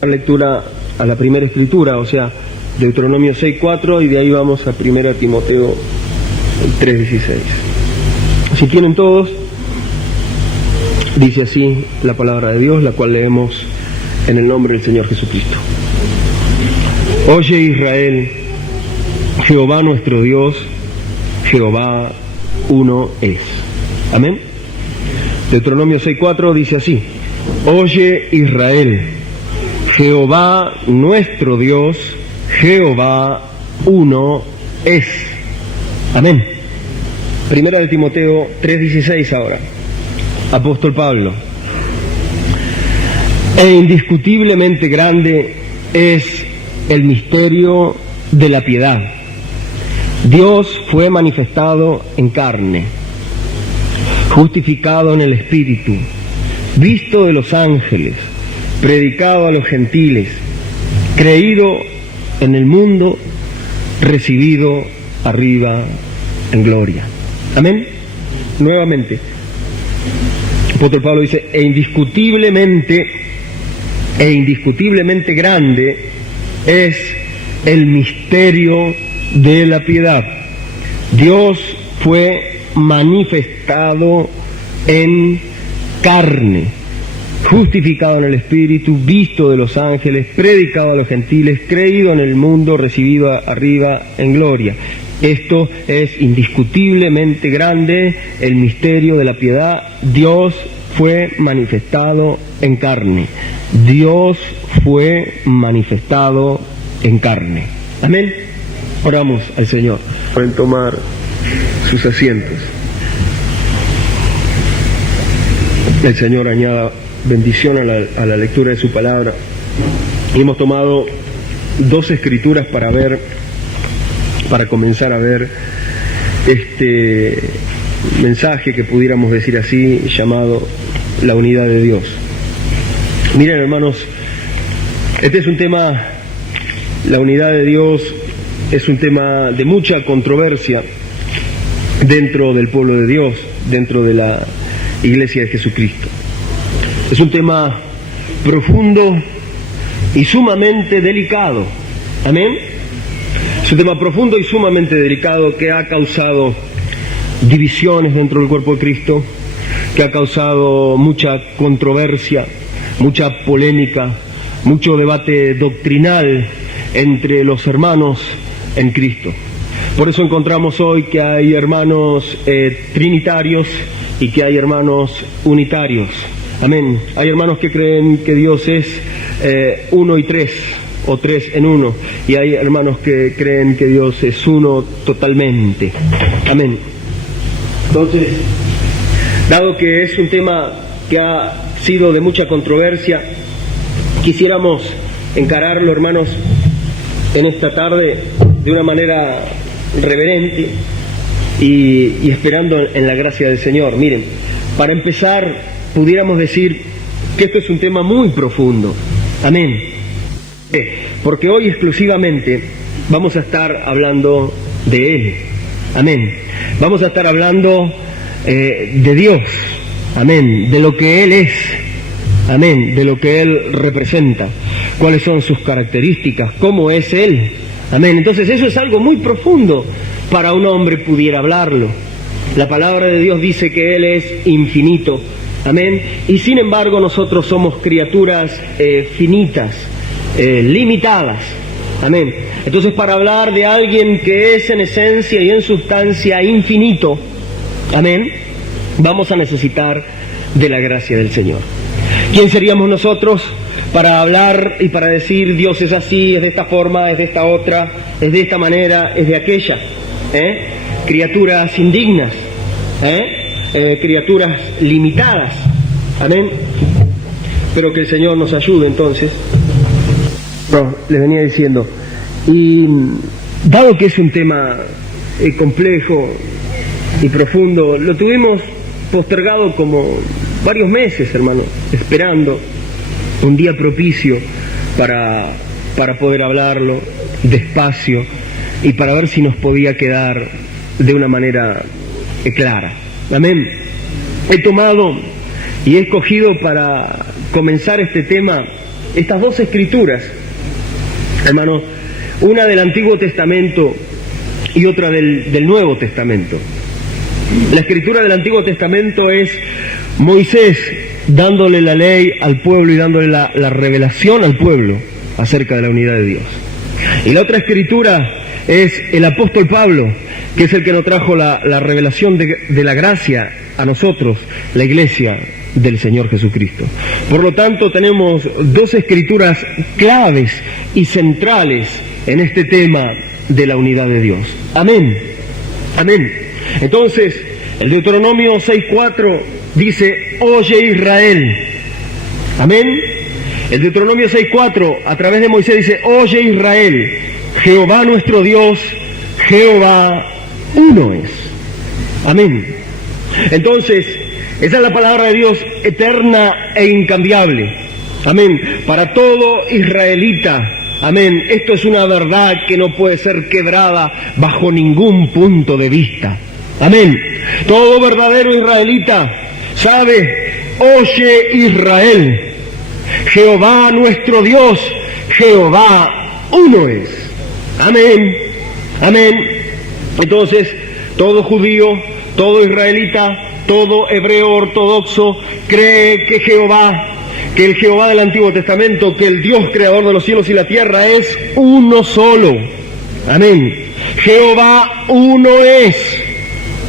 dar lectura a la primera escritura, o sea, Deuteronomio 6:4, y de ahí vamos a 1 Timoteo 3:16. Si tienen todos, dice así la palabra de Dios, la cual leemos en el nombre del Señor Jesucristo. Oye Israel, Jehová nuestro Dios, Jehová uno es. Amén. Deuteronomio 6:4 dice así: Oye Israel, Jehová nuestro Dios, Jehová uno es. Amén. 1 Timoteo 3:16 ahora. Apóstol Pablo. E indiscutiblemente grande es el misterio de la piedad. Dios fue manifestado en carne, justificado en el Espíritu, visto de los ángeles, predicado a los gentiles, creído en el mundo, recibido arriba en gloria. Amén. Nuevamente, el apóstol Pablo dice: e indiscutiblemente grande es el misterio de la piedad. Dios fue manifestado en carne, justificado en el Espíritu, visto de los ángeles, predicado a los gentiles, creído en el mundo, recibido arriba en gloria. Esto es indiscutiblemente grande, el misterio de la piedad. Dios fue manifestado en carne. Dios fue manifestado en carne. Amén. Oramos al Señor. Pueden tomar sus asientos. El Señor añada bendición a la lectura de su palabra. Y hemos tomado 2 escrituras para comenzar a ver este mensaje que pudiéramos decir así, llamado la unidad de Dios. Miren, hermanos, este es un tema, la unidad de Dios es un tema de mucha controversia dentro del pueblo de Dios, dentro de la Iglesia de Jesucristo. Es un tema profundo y sumamente delicado. Amén. Es un tema profundo y sumamente delicado que ha causado divisiones dentro del cuerpo de Cristo, que ha causado mucha controversia, mucha polémica, mucho debate doctrinal entre los hermanos en Cristo. Por eso encontramos hoy que hay hermanos trinitarios y que hay hermanos unitarios. Amén. Hay hermanos que creen que Dios es uno y tres, o 3 en 1, y hay hermanos que creen que Dios es uno totalmente. Amén. Entonces, dado que es un tema que ha sido de mucha controversia, quisiéramos encararlo, hermanos, en esta tarde de una manera reverente y esperando en la gracia del Señor. Miren, para empezar, pudiéramos decir que esto es un tema muy profundo. Amén. Porque hoy exclusivamente vamos a estar hablando de Él. Amén. Vamos a estar hablando de Dios. Amén. De lo que Él es. Amén. De lo que Él representa. Cuáles son sus características. Cómo es Él. Amén. Entonces eso es algo muy profundo para un hombre pudiera hablarlo. La palabra de Dios dice que Él es infinito. Amén. Y sin embargo nosotros somos criaturas finitas, limitadas. Amén. Entonces, para hablar de alguien que es en esencia y en sustancia infinito, amén, vamos a necesitar de la gracia del Señor. ¿Quién seríamos nosotros para hablar y para decir Dios es así, es de esta forma, es de esta otra, es de esta manera, es de aquella? Criaturas indignas, criaturas limitadas. Amén. Pero que el Señor nos ayude entonces. No, les venía diciendo, y dado que es un tema complejo y profundo, lo tuvimos postergado como varios meses, hermano, esperando un día propicio para poder hablarlo despacio y para ver si nos podía quedar de una manera clara. Amén. He tomado y he escogido para comenzar este tema estas dos escrituras, hermanos, una del Antiguo Testamento y otra del Nuevo Testamento. La escritura del Antiguo Testamento es Moisés dándole la ley al pueblo y dándole la revelación al pueblo acerca de la unidad de Dios. Y la otra escritura es el apóstol Pablo, que es el que nos trajo la revelación de la gracia a nosotros, la iglesia del Señor Jesucristo. Por lo tanto, tenemos dos escrituras claves y centrales en este tema de la unidad de Dios. Amén. Amén. Entonces, el Deuteronomio 6:4 dice, oye Israel. Amén. El Deuteronomio 6:4 a través de Moisés dice, oye Israel, Jehová nuestro Dios, Jehová uno es. Amén. Entonces, esa es la palabra de Dios eterna e incambiable. Amén. Para todo israelita. Amén. Esto es una verdad que no puede ser quebrada bajo ningún punto de vista. Amén. Todo verdadero israelita sabe, oye Israel, Jehová nuestro Dios, Jehová uno es. Amén. Amén. Entonces, todo judío, todo israelita, todo hebreo ortodoxo cree que Jehová, que el Jehová del Antiguo Testamento, que el Dios creador de los cielos y la tierra es uno solo. Amén. Jehová uno es.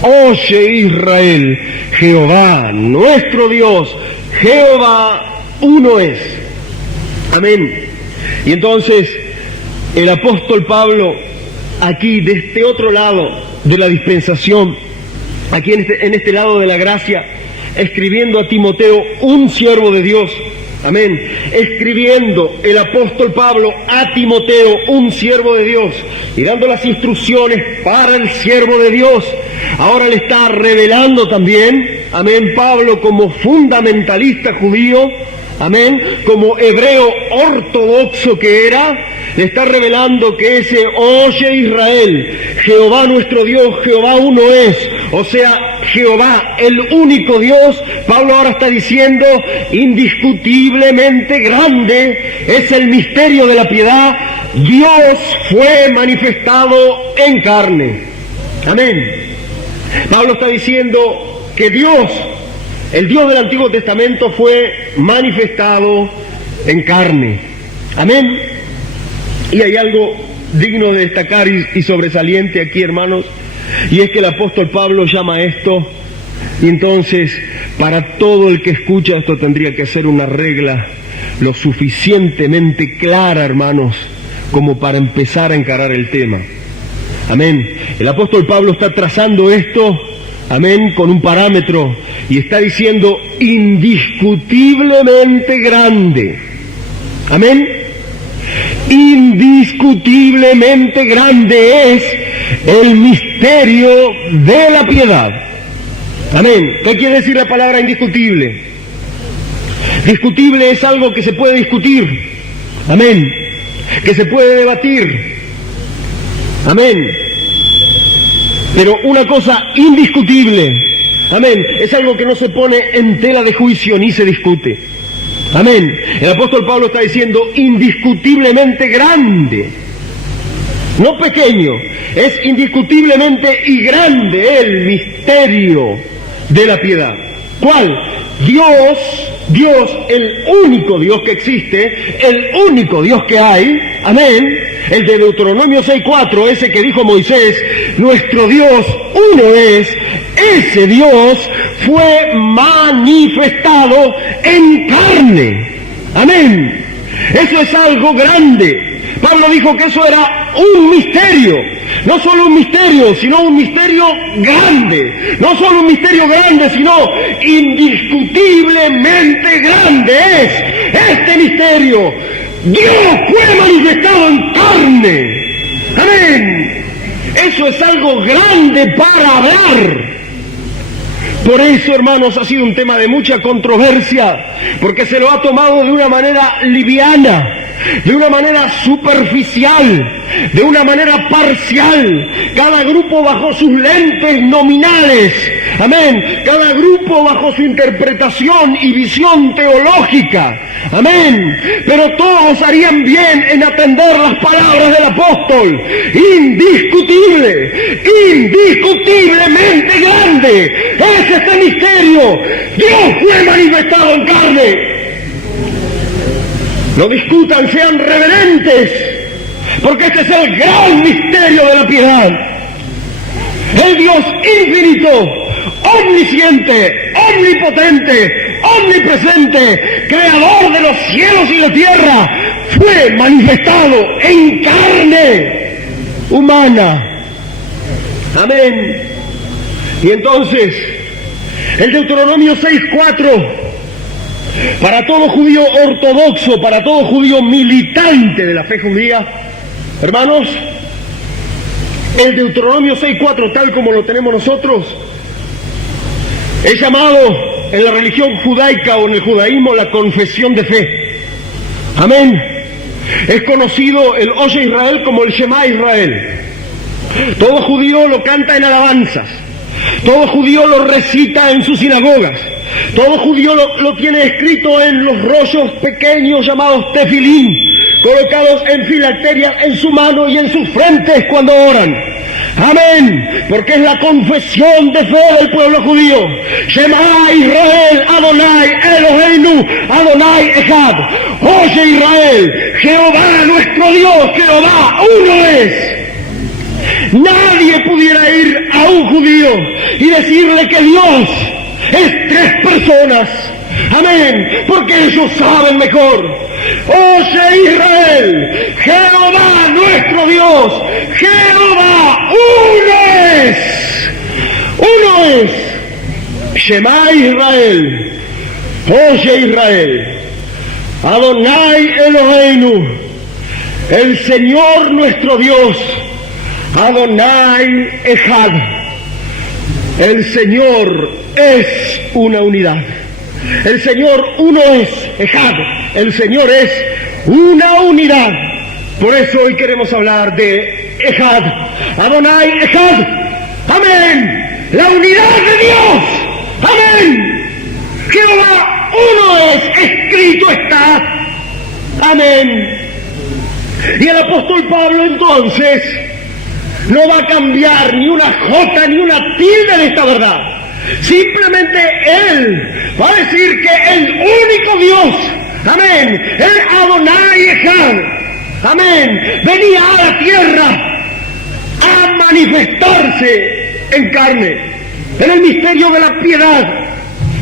Oye Israel, Jehová nuestro Dios, Jehová uno es. Amén. Y entonces el apóstol Pablo, aquí de este otro lado de la dispensación, aquí en este lado de la gracia, escribiendo a Timoteo, un siervo de Dios. Amén. Escribiendo el apóstol Pablo a Timoteo, un siervo de Dios, y dando las instrucciones para el siervo de Dios. Ahora le está revelando también, amén, Pablo como fundamentalista judío, amén, como hebreo ortodoxo que era, le está revelando que ese oye Israel, Jehová nuestro Dios, Jehová uno es, o sea, Jehová, el único Dios. Pablo ahora está diciendo, indiscutiblemente grande es el misterio de la piedad, Dios fue manifestado en carne. Amén. Pablo está diciendo que Dios, el Dios del Antiguo Testamento, fue manifestado en carne. Amén. Y hay algo digno de destacar y sobresaliente aquí, hermanos, y es que el apóstol Pablo llama esto, y entonces para todo el que escucha esto tendría que ser una regla lo suficientemente clara, hermanos, como para empezar a encarar el tema. Amén. El apóstol Pablo está trazando esto, amén, con un parámetro, y está diciendo indiscutiblemente grande. Amén. Indiscutiblemente grande es el misterio de la piedad. Amén. ¿Qué quiere decir la palabra indiscutible? Discutible es algo que se puede discutir. Amén. Que se puede debatir. Amén. Pero una cosa indiscutible, amén, es algo que no se pone en tela de juicio ni se discute. Amén. El apóstol Pablo está diciendo indiscutiblemente grande, no pequeño, es indiscutiblemente y grande el misterio de la piedad. ¿Cuál? Dios, el único Dios que existe, el único Dios que hay, amén, el de Deuteronomio 6:4, ese que dijo Moisés, nuestro Dios uno es, ese Dios fue manifestado en carne, amén. Eso es algo grande. Pablo dijo que eso era un misterio, no solo un misterio, sino un misterio grande, no solo un misterio grande, sino indiscutiblemente grande es este misterio. Dios fue manifestado en carne, amén. Eso es algo grande para hablar. Por eso, hermanos, ha sido un tema de mucha controversia, porque se lo ha tomado de una manera liviana, de una manera superficial, de una manera parcial, cada grupo bajo sus lentes nominales, Amén. Cada grupo bajo su interpretación y visión teológica. Amén. Pero todos harían bien en atender las palabras del apóstol. Indiscutiblemente grande es este misterio. Dios fue manifestado en carne. No discutan, sean reverentes, porque este es el gran misterio de la piedad. El Dios infinito, omnisciente, omnipotente, omnipresente, creador de los cielos y la tierra, fue manifestado en carne humana. Amén. Y entonces, el Deuteronomio 6:4, para todo judío ortodoxo, para todo judío militante de la fe judía, hermanos, el Deuteronomio 6:4, tal como lo tenemos nosotros, es llamado en la religión judaica o en el judaísmo la confesión de fe. Amén. Es conocido el Oye Israel como el Shema Israel. Todo judío lo canta en alabanzas. Todo judío lo recita en sus sinagogas. Todo judío lo tiene escrito en los rollos pequeños llamados tefilín, colocados en filacterias en su mano y en sus frentes cuando oran. Amén, porque es la confesión de fe del pueblo judío. Shema Israel, Adonai Eloheinu, Adonai Echad. Oye Israel, Jehová nuestro Dios, Jehová uno es. Nadie pudiera ir a un judío y decirle que Dios es tres personas. Amén, porque ellos saben mejor. Oye Israel, Jehová nuestro Dios, Jehová uno es. Shema Israel, oye Israel, Adonai Eloheinu, el Señor nuestro Dios, Adonai Echad. El Señor es una unidad. El Señor uno es, Echad. El Señor es una unidad. Por eso hoy queremos hablar de Echad. Adonai Echad. Amén. La unidad de Dios. Amén. Jehová uno es, escrito está. Amén. Y el apóstol Pablo entonces no va a cambiar ni una jota ni una tilde de esta verdad. Simplemente Él va a decir que el único Dios, amén, el Adonai Echad, amén, venía a la tierra a manifestarse en carne, en el misterio de la piedad,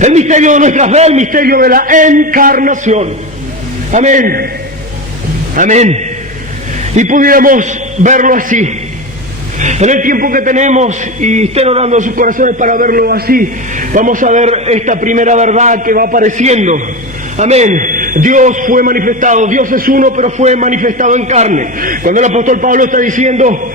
el misterio de nuestra fe, el misterio de la encarnación. Amén, amén. Y pudiéramos verlo así. En el tiempo que tenemos, y estén orando en sus corazones para verlo así, vamos a ver esta primera verdad que va apareciendo. Amén. Dios fue manifestado, Dios es uno, pero fue manifestado en carne. Cuando el apóstol Pablo está diciendo,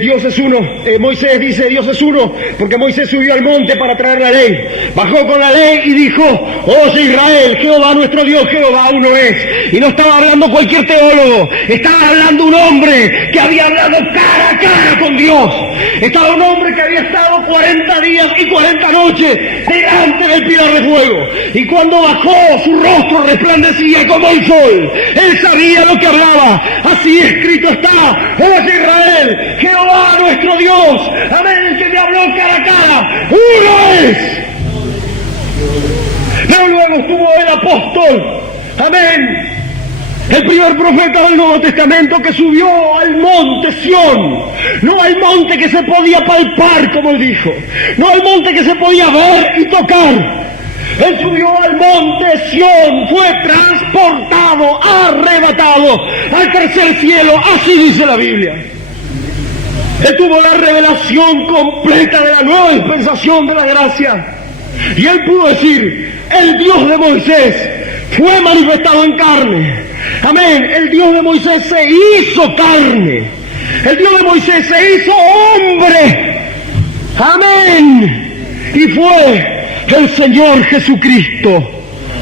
Dios es uno, Moisés dice, Dios es uno, porque Moisés subió al monte para traer la ley. Bajó con la ley y dijo, oye Israel, Jehová nuestro Dios, Jehová uno es. Y no estaba hablando cualquier teólogo, estaba hablando un hombre que había hablado cara a cara con Dios. Estaba un hombre que había estado 40 días y 40 noches delante del pilar de fuego. Y cuando bajó, su rostro resplandecía como el sol. Él sabía lo que hablaba. Así escrito está, oye Israel, Jehová nuestro Dios, amén, el que me habló cara a cara, uno es. Pero luego estuvo el apóstol, amén, el primer profeta del Nuevo Testamento que subió al monte Sión, no al monte que se podía palpar, como él dijo, no al monte que se podía ver y tocar. Él subió al monte Sión, fue transportado, arrebatado al tercer cielo, así dice la Biblia. Él tuvo la revelación completa de la nueva dispensación de la gracia. Y él pudo decir, el Dios de Moisés fue manifestado en carne. Amén, el Dios de Moisés se hizo carne. El Dios de Moisés se hizo hombre. Amén. Y fue el Señor Jesucristo.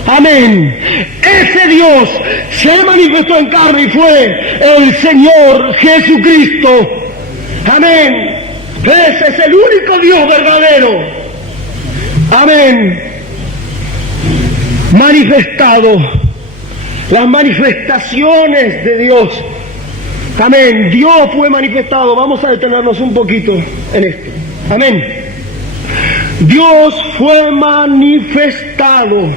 Amén. Ese Dios se manifestó en carne y fue el Señor Jesucristo. Amén. Ese es el único Dios verdadero. Amén. Manifestado. Las manifestaciones de Dios. Amén. Dios fue manifestado. Vamos a detenernos un poquito en esto. Amén. Dios fue manifestado.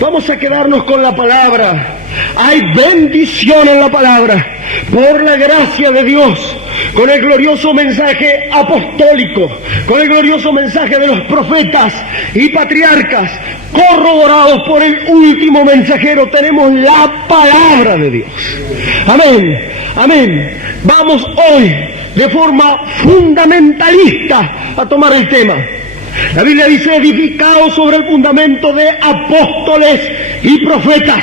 Vamos a quedarnos con la palabra. Hay bendición en la palabra. Por la gracia de Dios, con el glorioso mensaje apostólico, con el glorioso mensaje de los profetas y patriarcas, corroborados por el último mensajero, tenemos la palabra de Dios. Amén, amén. Vamos hoy de forma fundamentalista a tomar el tema. La Biblia dice: edificado sobre el fundamento de apóstoles y profetas.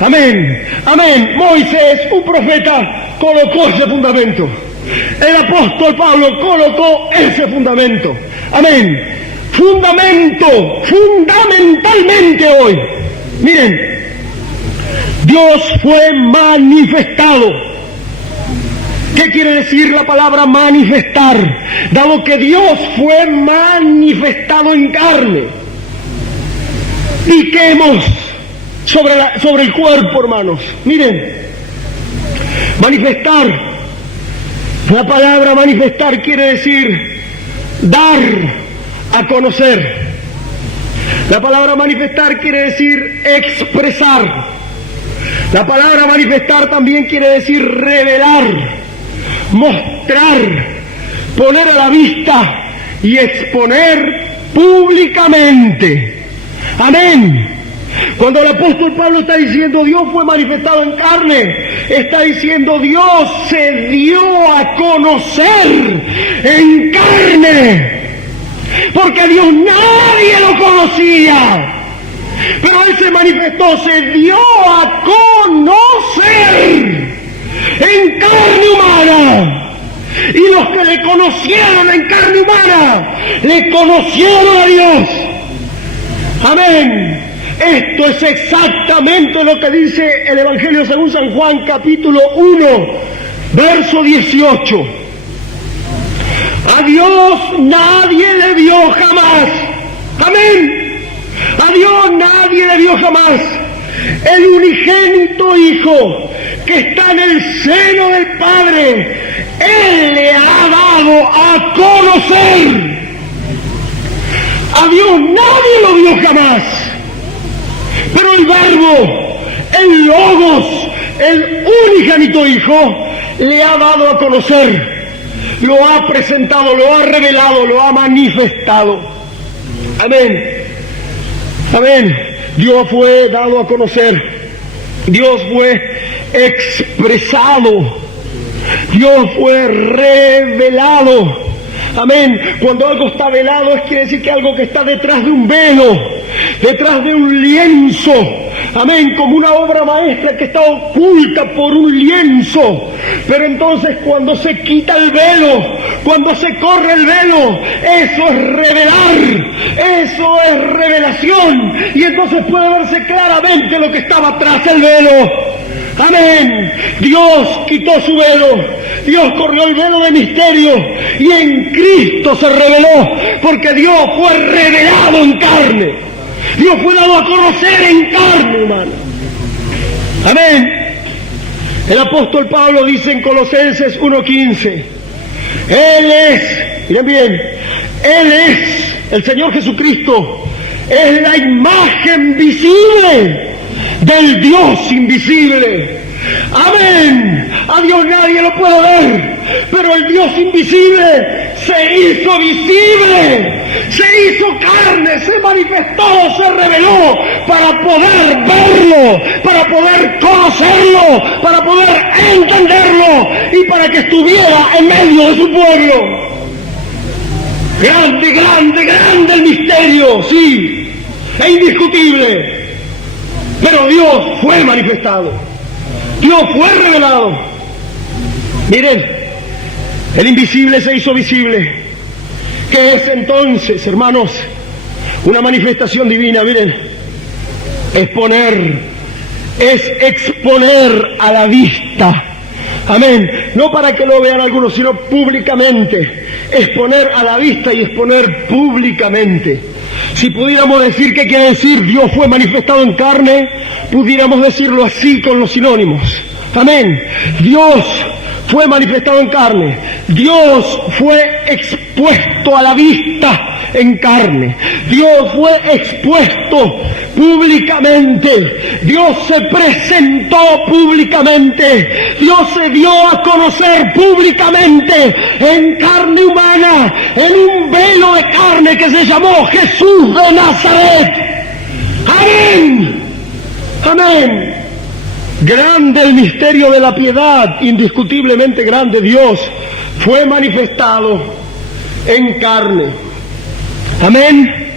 Amén, amén. Moisés, un profeta, colocó ese fundamento. El apóstol Pablo colocó ese fundamento. Amén. Fundamento, fundamentalmente hoy. Miren, Dios fue manifestado. ¿Qué quiere decir la palabra manifestar? Dado que Dios fue manifestado en carne. Piquemos sobre el cuerpo, hermanos. Miren, manifestar. La palabra manifestar quiere decir dar a conocer. La palabra manifestar quiere decir expresar. La palabra manifestar también quiere decir revelar, mostrar, poner a la vista y exponer públicamente. Amén. Cuando el apóstol Pablo está diciendo Dios fue manifestado en carne, está diciendo Dios se dio a conocer en carne. Porque a Dios nadie lo conocía. Pero Él se manifestó, se dio a conocer en carne humana. Y los que le conocieron en carne humana, le conocieron a Dios. Amén. Esto es exactamente lo que dice el Evangelio según San Juan, capítulo 1, verso 18. A Dios nadie le vio jamás. Amén. A Dios nadie le vio jamás. El unigénito Hijo que está en el seno del Padre, Él le ha dado a conocer. A Dios nadie lo vio jamás. Pero el Verbo, el Logos, el unigénito Hijo, le ha dado a conocer. Lo ha presentado, lo ha revelado, lo ha manifestado. Amén. Amén. Dios fue dado a conocer. Dios fue expresado. Dios fue revelado. Amén. Cuando algo está velado, quiere decir que algo que está detrás de un velo, detrás de un lienzo. Amén. Como una obra maestra que está oculta por un lienzo. Pero entonces cuando se quita el velo, cuando se corre el velo, eso es revelar. Eso es revelación. Y entonces puede verse claramente lo que estaba tras el velo. Amén. Dios quitó su velo. Dios corrió el velo de misterio y en Cristo se reveló, porque Dios fue revelado en carne. Dios fue dado a conocer en carne, hermano. Amén. El apóstol Pablo dice en Colosenses 1:15, Él es, miren bien, Él es, el Señor Jesucristo, es la imagen visible del Dios invisible. Amén. A Dios nadie lo puede ver, pero el Dios invisible se hizo visible, se hizo carne, se manifestó, se reveló para poder verlo, para poder conocerlo, para poder entenderlo y para que estuviera en medio de su pueblo. Grande, grande, grande el misterio, sí, es indiscutible, pero Dios fue manifestado. Dios fue revelado. Miren, el invisible se hizo visible. ¿Qué es entonces, hermanos? Una manifestación divina, miren. Es exponer a la vista. Amén. No para que lo vean algunos, sino públicamente. Exponer a la vista y exponer públicamente. Si pudiéramos decir qué quiere decir Dios fue manifestado en carne, pudiéramos decirlo así con los sinónimos. Amén. Dios fue manifestado en carne. Dios fue expuesto a la vista en carne. Dios fue expuesto públicamente. Dios se presentó públicamente. Dios se dio a conocer públicamente en carne humana, en un velo de carne que se llamó Jesús de Nazaret. Amén. Amén. Grande el misterio de la piedad, indiscutiblemente grande. Dios fue manifestado en carne. Amén.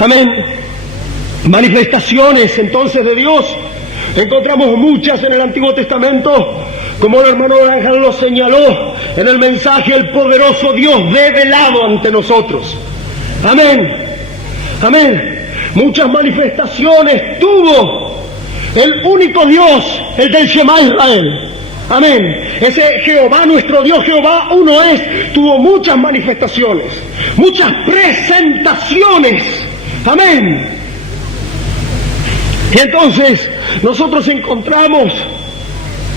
Amén. Manifestaciones entonces de Dios encontramos muchas en el Antiguo Testamento, como el hermano Ángel lo señaló en el mensaje, el poderoso Dios revelado ante nosotros. Amén. Amén. Muchas manifestaciones tuvo el único Dios, el del Shema Israel. Amén. Ese Jehová, nuestro Dios, Jehová uno es, tuvo muchas manifestaciones, muchas presentaciones. Amén. Y entonces nosotros encontramos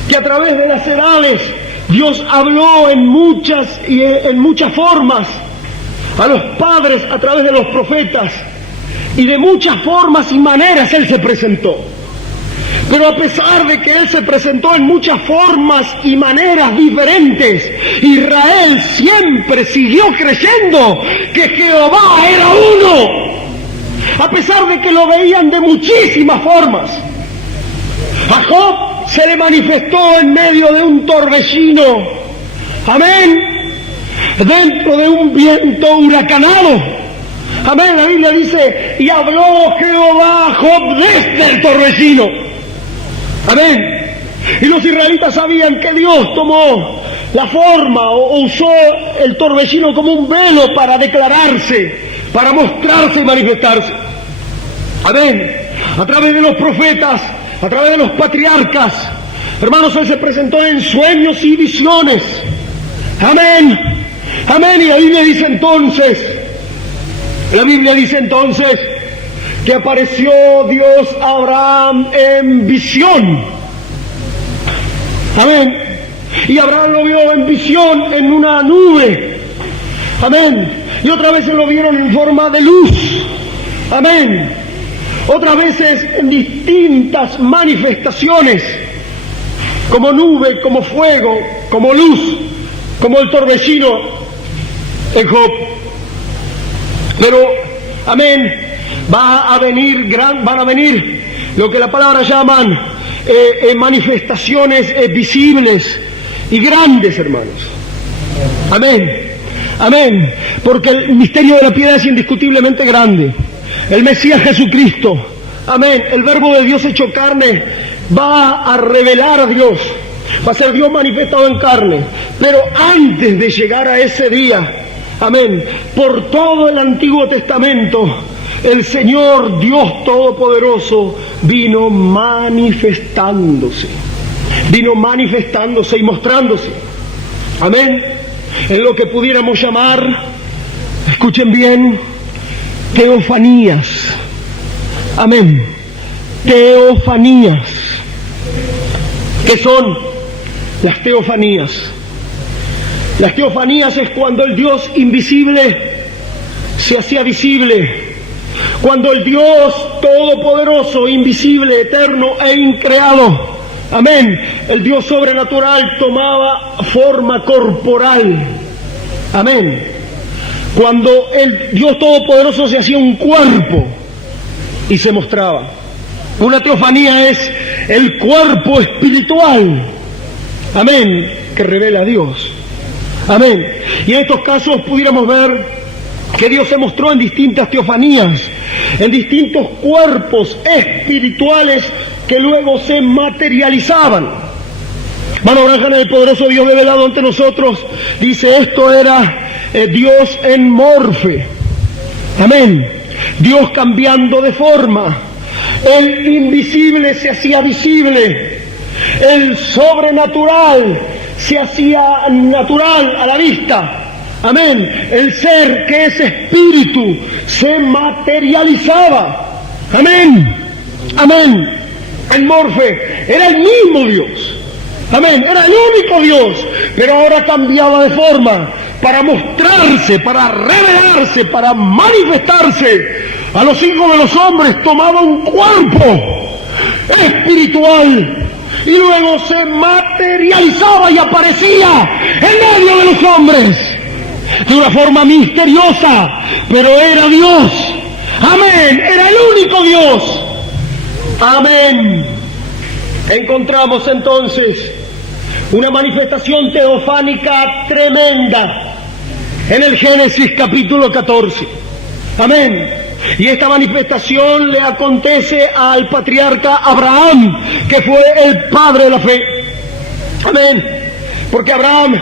que a través de las edades Dios habló en muchas formas a los padres a través de los profetas, y de muchas formas y maneras Él se presentó. Pero a pesar de que Él se presentó en muchas formas y maneras diferentes, Israel siempre siguió creyendo que Jehová era uno, a pesar de que lo veían de muchísimas formas. A Job se le manifestó en medio de un torbellino, amén, dentro de un viento huracanado, amén. La Biblia dice, y habló Jehová a Job desde el torbellino, amén. Y los israelitas sabían que Dios tomó la forma o usó el torbellino como un velo para declararse, para mostrarse y manifestarse. Amén. A través de los profetas, a través de los patriarcas, hermanos, Él se presentó en sueños y visiones. Amén. Amén. Y la Biblia dice entonces que apareció Dios a Abraham en visión. Amén. Y Abraham lo vio en visión en una nube. Amén. Y otras veces lo vieron en forma de luz. Amén. Otras veces en distintas manifestaciones, como nube, como fuego, como luz, como el torbellino en Job. Pero, amén, van a venir lo que la palabra llaman manifestaciones visibles y grandes, hermanos. Amén. Amén. Porque el misterio de la piedad es indiscutiblemente grande. El Mesías Jesucristo, amén, el Verbo de Dios hecho carne, va a revelar a Dios, va a ser Dios manifestado en carne. Pero antes de llegar a ese día, amén, por todo el Antiguo Testamento, el Señor Dios Todopoderoso vino manifestándose y mostrándose, amén, en lo que pudiéramos llamar, escuchen bien, teofanías. Amén. Teofanías. ¿Qué son las teofanías? Las teofanías es cuando el Dios invisible se hacía visible, cuando el Dios todopoderoso, invisible, eterno e increado, amén, el Dios sobrenatural tomaba forma corporal. Amén. Cuando el Dios Todopoderoso se hacía un cuerpo y se mostraba. Una teofanía es el cuerpo espiritual, amén, que revela a Dios. Amén. Y en estos casos pudiéramos ver que Dios se mostró en distintas teofanías, en distintos cuerpos espirituales que luego se materializaban. Mano Branham, el poderoso Dios revelado ante nosotros, dice, esto era Dios en morfe, amén, Dios cambiando de forma, el invisible se hacía visible, el sobrenatural se hacía natural a la vista, Amén. El ser que es espíritu se materializaba. Amén. Amén. En Morfe era el mismo Dios. Amén. Era el único Dios. Pero ahora cambiaba de forma para mostrarse, para revelarse, para manifestarse a los hijos de los hombres. Tomaba un cuerpo espiritual y luego se materializaba y aparecía en medio de los hombres de una forma misteriosa, pero era Dios. Amén. Era el único Dios. Amén. Encontramos entonces una manifestación teofánica tremenda en el Génesis capítulo 14. Amén. Y esta manifestación le acontece al patriarca Abraham, que fue el padre de la fe. Amén. Porque Abraham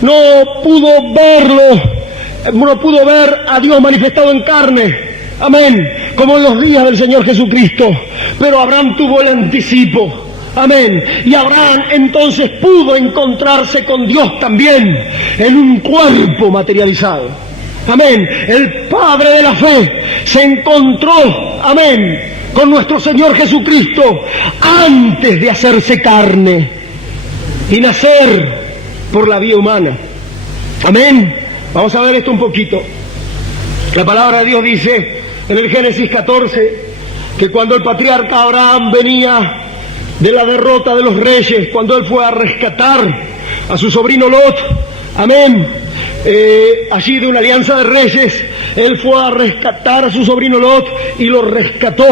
no pudo verlo, no pudo ver a Dios manifestado en carne. Amén. Como en los días del Señor Jesucristo. Pero Abraham tuvo el anticipo. Amén. Y Abraham entonces pudo encontrarse con Dios también en un cuerpo materializado. Amén. El Padre de la fe se encontró, amén, con nuestro Señor Jesucristo antes de hacerse carne y nacer por la vía humana. Amén. Vamos a ver esto un poquito. La palabra de Dios dice en el Génesis 14 que cuando el patriarca Abraham venía de la derrota de los reyes, cuando él fue a rescatar a su sobrino Lot, amén, allí de una alianza de reyes, él fue a rescatar a su sobrino Lot y lo rescató,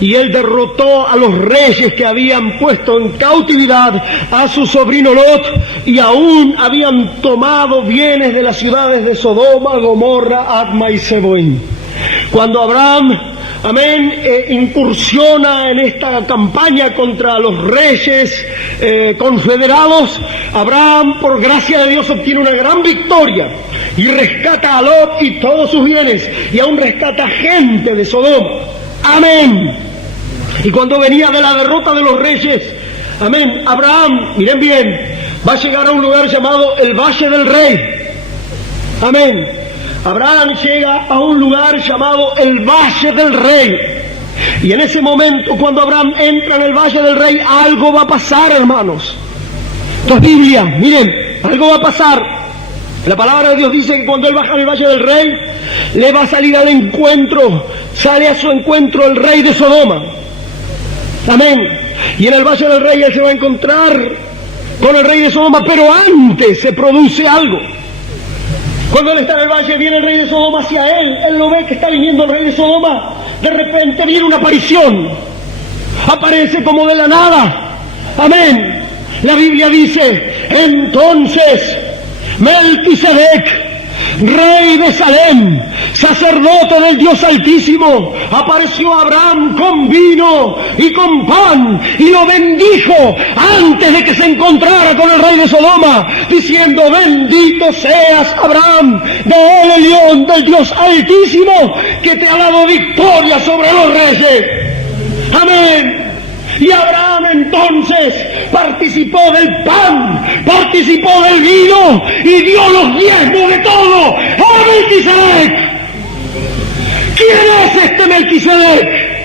y él derrotó a los reyes que habían puesto en cautividad a su sobrino Lot y aún habían tomado bienes de las ciudades de Sodoma, Gomorra, Adma y Zeboim. Cuando Abraham, amén, incursiona en esta campaña contra los reyes confederados, Abraham, por gracia de Dios, obtiene una gran victoria y rescata a Lot y todos sus bienes, y aún rescata gente de Sodoma. Amén. Y cuando venía de la derrota de los reyes, amén, Abraham, miren bien, va a llegar a un lugar llamado el Valle del Rey. Amén. Abraham llega a un lugar llamado el Valle del Rey. Y en ese momento, cuando Abraham entra en el Valle del Rey, algo va a pasar, hermanos. Esto es Biblia, miren, algo va a pasar. La palabra de Dios dice que cuando él baja al Valle del Rey, le va a salir al encuentro, sale a su encuentro el rey de Sodoma. Amén. Y en el Valle del Rey él se va a encontrar con el rey de Sodoma, pero antes se produce algo. Cuando él está en el valle, viene el rey de Sodoma hacia él lo ve que está viniendo el rey de Sodoma, de repente viene una aparición, aparece como de la nada. Amén. La Biblia dice, entonces Melquisedec, rey de Salem, sacerdote del Dios Altísimo, apareció a Abraham con vino y con pan y lo bendijo antes de que se encontrara con el rey de Sodoma, diciendo, bendito seas, Abraham, de él el león del Dios Altísimo, que te ha dado victoria sobre los reyes. Amén. Y Abraham entonces participó del pan, participó del vino y dio los diezmos de todo a Melquisedec. ¿Quién es este Melquisedec?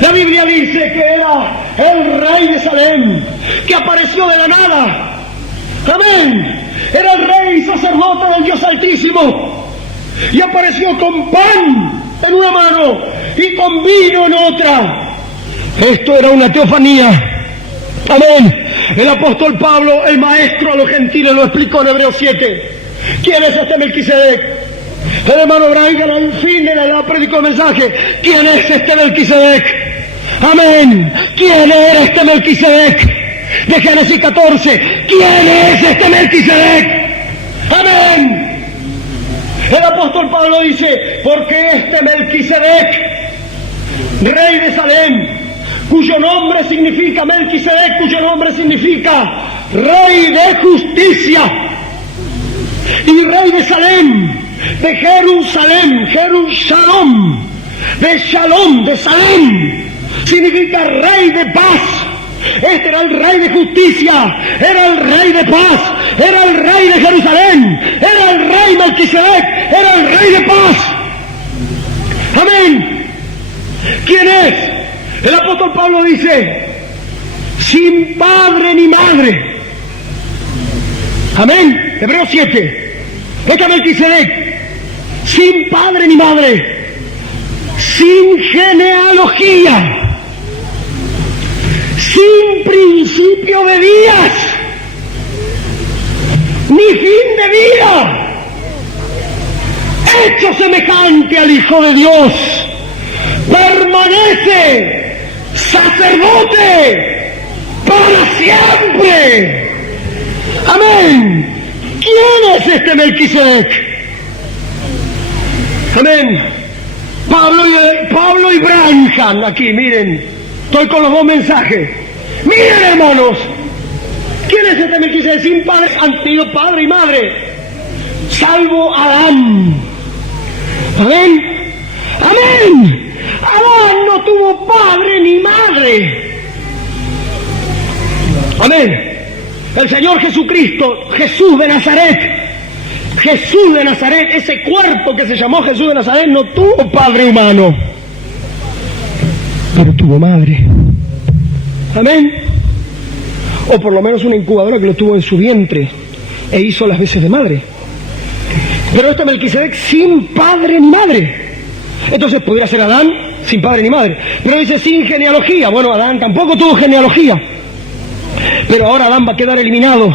La Biblia dice que era el rey de Salem, que apareció de la nada. Amén. Era el rey y sacerdote del Dios Altísimo. Y apareció con pan en una mano y con vino en otra. Esto era una teofanía. Amén. El apóstol Pablo, el maestro a los gentiles, lo explicó en Hebreos 7. ¿Quién es este Melquisedec? El hermano Braga al fin de la edad predicó el mensaje. ¿Quién es este Melquisedec? Amén. ¿Quién era este Melquisedec? De Génesis 14. ¿Quién es este Melquisedec? Amén. El apóstol Pablo dice, porque este Melquisedec, rey de Salem, cuyo nombre significa Melquisedec, cuyo nombre significa rey de justicia, y rey de Salem, de Jerusalén, Jerusalén, de Shalom, de Salem, significa rey de paz. Este era el rey de justicia, era el rey de paz, era el rey de Jerusalén, era el rey Melquisedec era el rey de paz. Amén. ¿Quién es? El apóstol Pablo dice, sin padre ni madre. Amén. Hebreos 7. Este Melquisedec, sin padre ni madre, sin genealogía, sin principio de días, ni fin de vida, hecho semejante al Hijo de Dios, permanece sacerdote para siempre. Amén. ¿Quién es este Melquisedec? Amén. Pablo y Branham, aquí, miren, estoy con los dos mensajes. Miren, hermanos, ¿quién es este Melquisedec? Sin padre, han tenido padre y madre, salvo Adán. Amén. Amén. Adán no tuvo padre ni madre. Amén. El Señor Jesucristo, Jesús de Nazaret, ese cuerpo que se llamó Jesús de Nazaret no tuvo padre humano, pero tuvo madre. Amén. O por lo menos una incubadora que lo tuvo en su vientre e hizo las veces de madre. Pero este Melquisedec sin padre ni madre. Entonces podría ser Adán sin padre ni madre. Pero dice sin genealogía. Bueno, Adán tampoco tuvo genealogía. Pero ahora Adán va a quedar eliminado.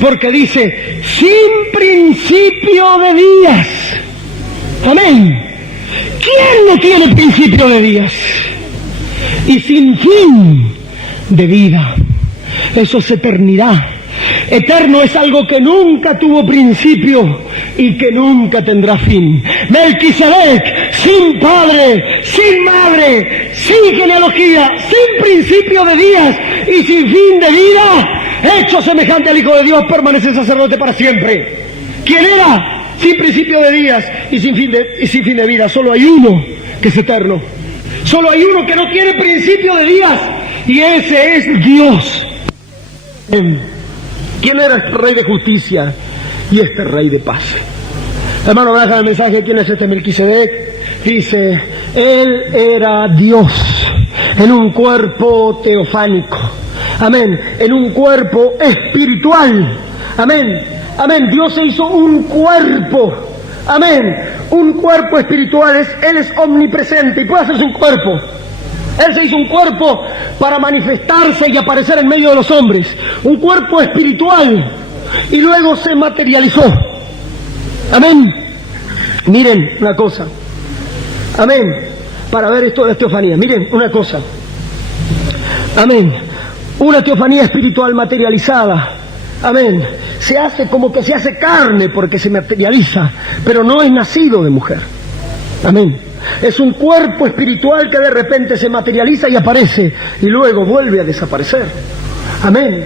Porque dice, sin principio de días. Amén. ¿Quién no tiene principio de días? Y sin fin de vida. Eso es eternidad. Eterno es algo que nunca tuvo principio y que nunca tendrá fin. Melquisedec, sin padre, sin madre, sin genealogía, sin principio de días y sin fin de vida, hecho semejante al Hijo de Dios, permanece sacerdote para siempre. ¿Quién era? Sin principio de días y sin fin de vida. Solo hay uno que es eterno. Solo hay uno que no tiene principio de días, y ese es Dios. ¿Quién era este rey de justicia y este rey de paz? Hermano, baja el mensaje. ¿Quién es este Melquisedec? Dice, él era Dios en un cuerpo teofánico. Amén. En un cuerpo espiritual. Amén. Amén. Dios se hizo un cuerpo. Amén. Un cuerpo espiritual. Él es omnipresente y puede hacerse un cuerpo. Él se hizo un cuerpo para manifestarse y aparecer en medio de los hombres. Un cuerpo espiritual. Y luego se materializó. Amén. Miren una cosa. Amén. Para ver esto de la teofanía. Miren una cosa. Amén. Una teofanía espiritual materializada. Amén. Se hace como que se hace carne porque se materializa. Pero no es nacido de mujer. Amén. Es un cuerpo espiritual que de repente se materializa y aparece y luego vuelve a desaparecer. Amén.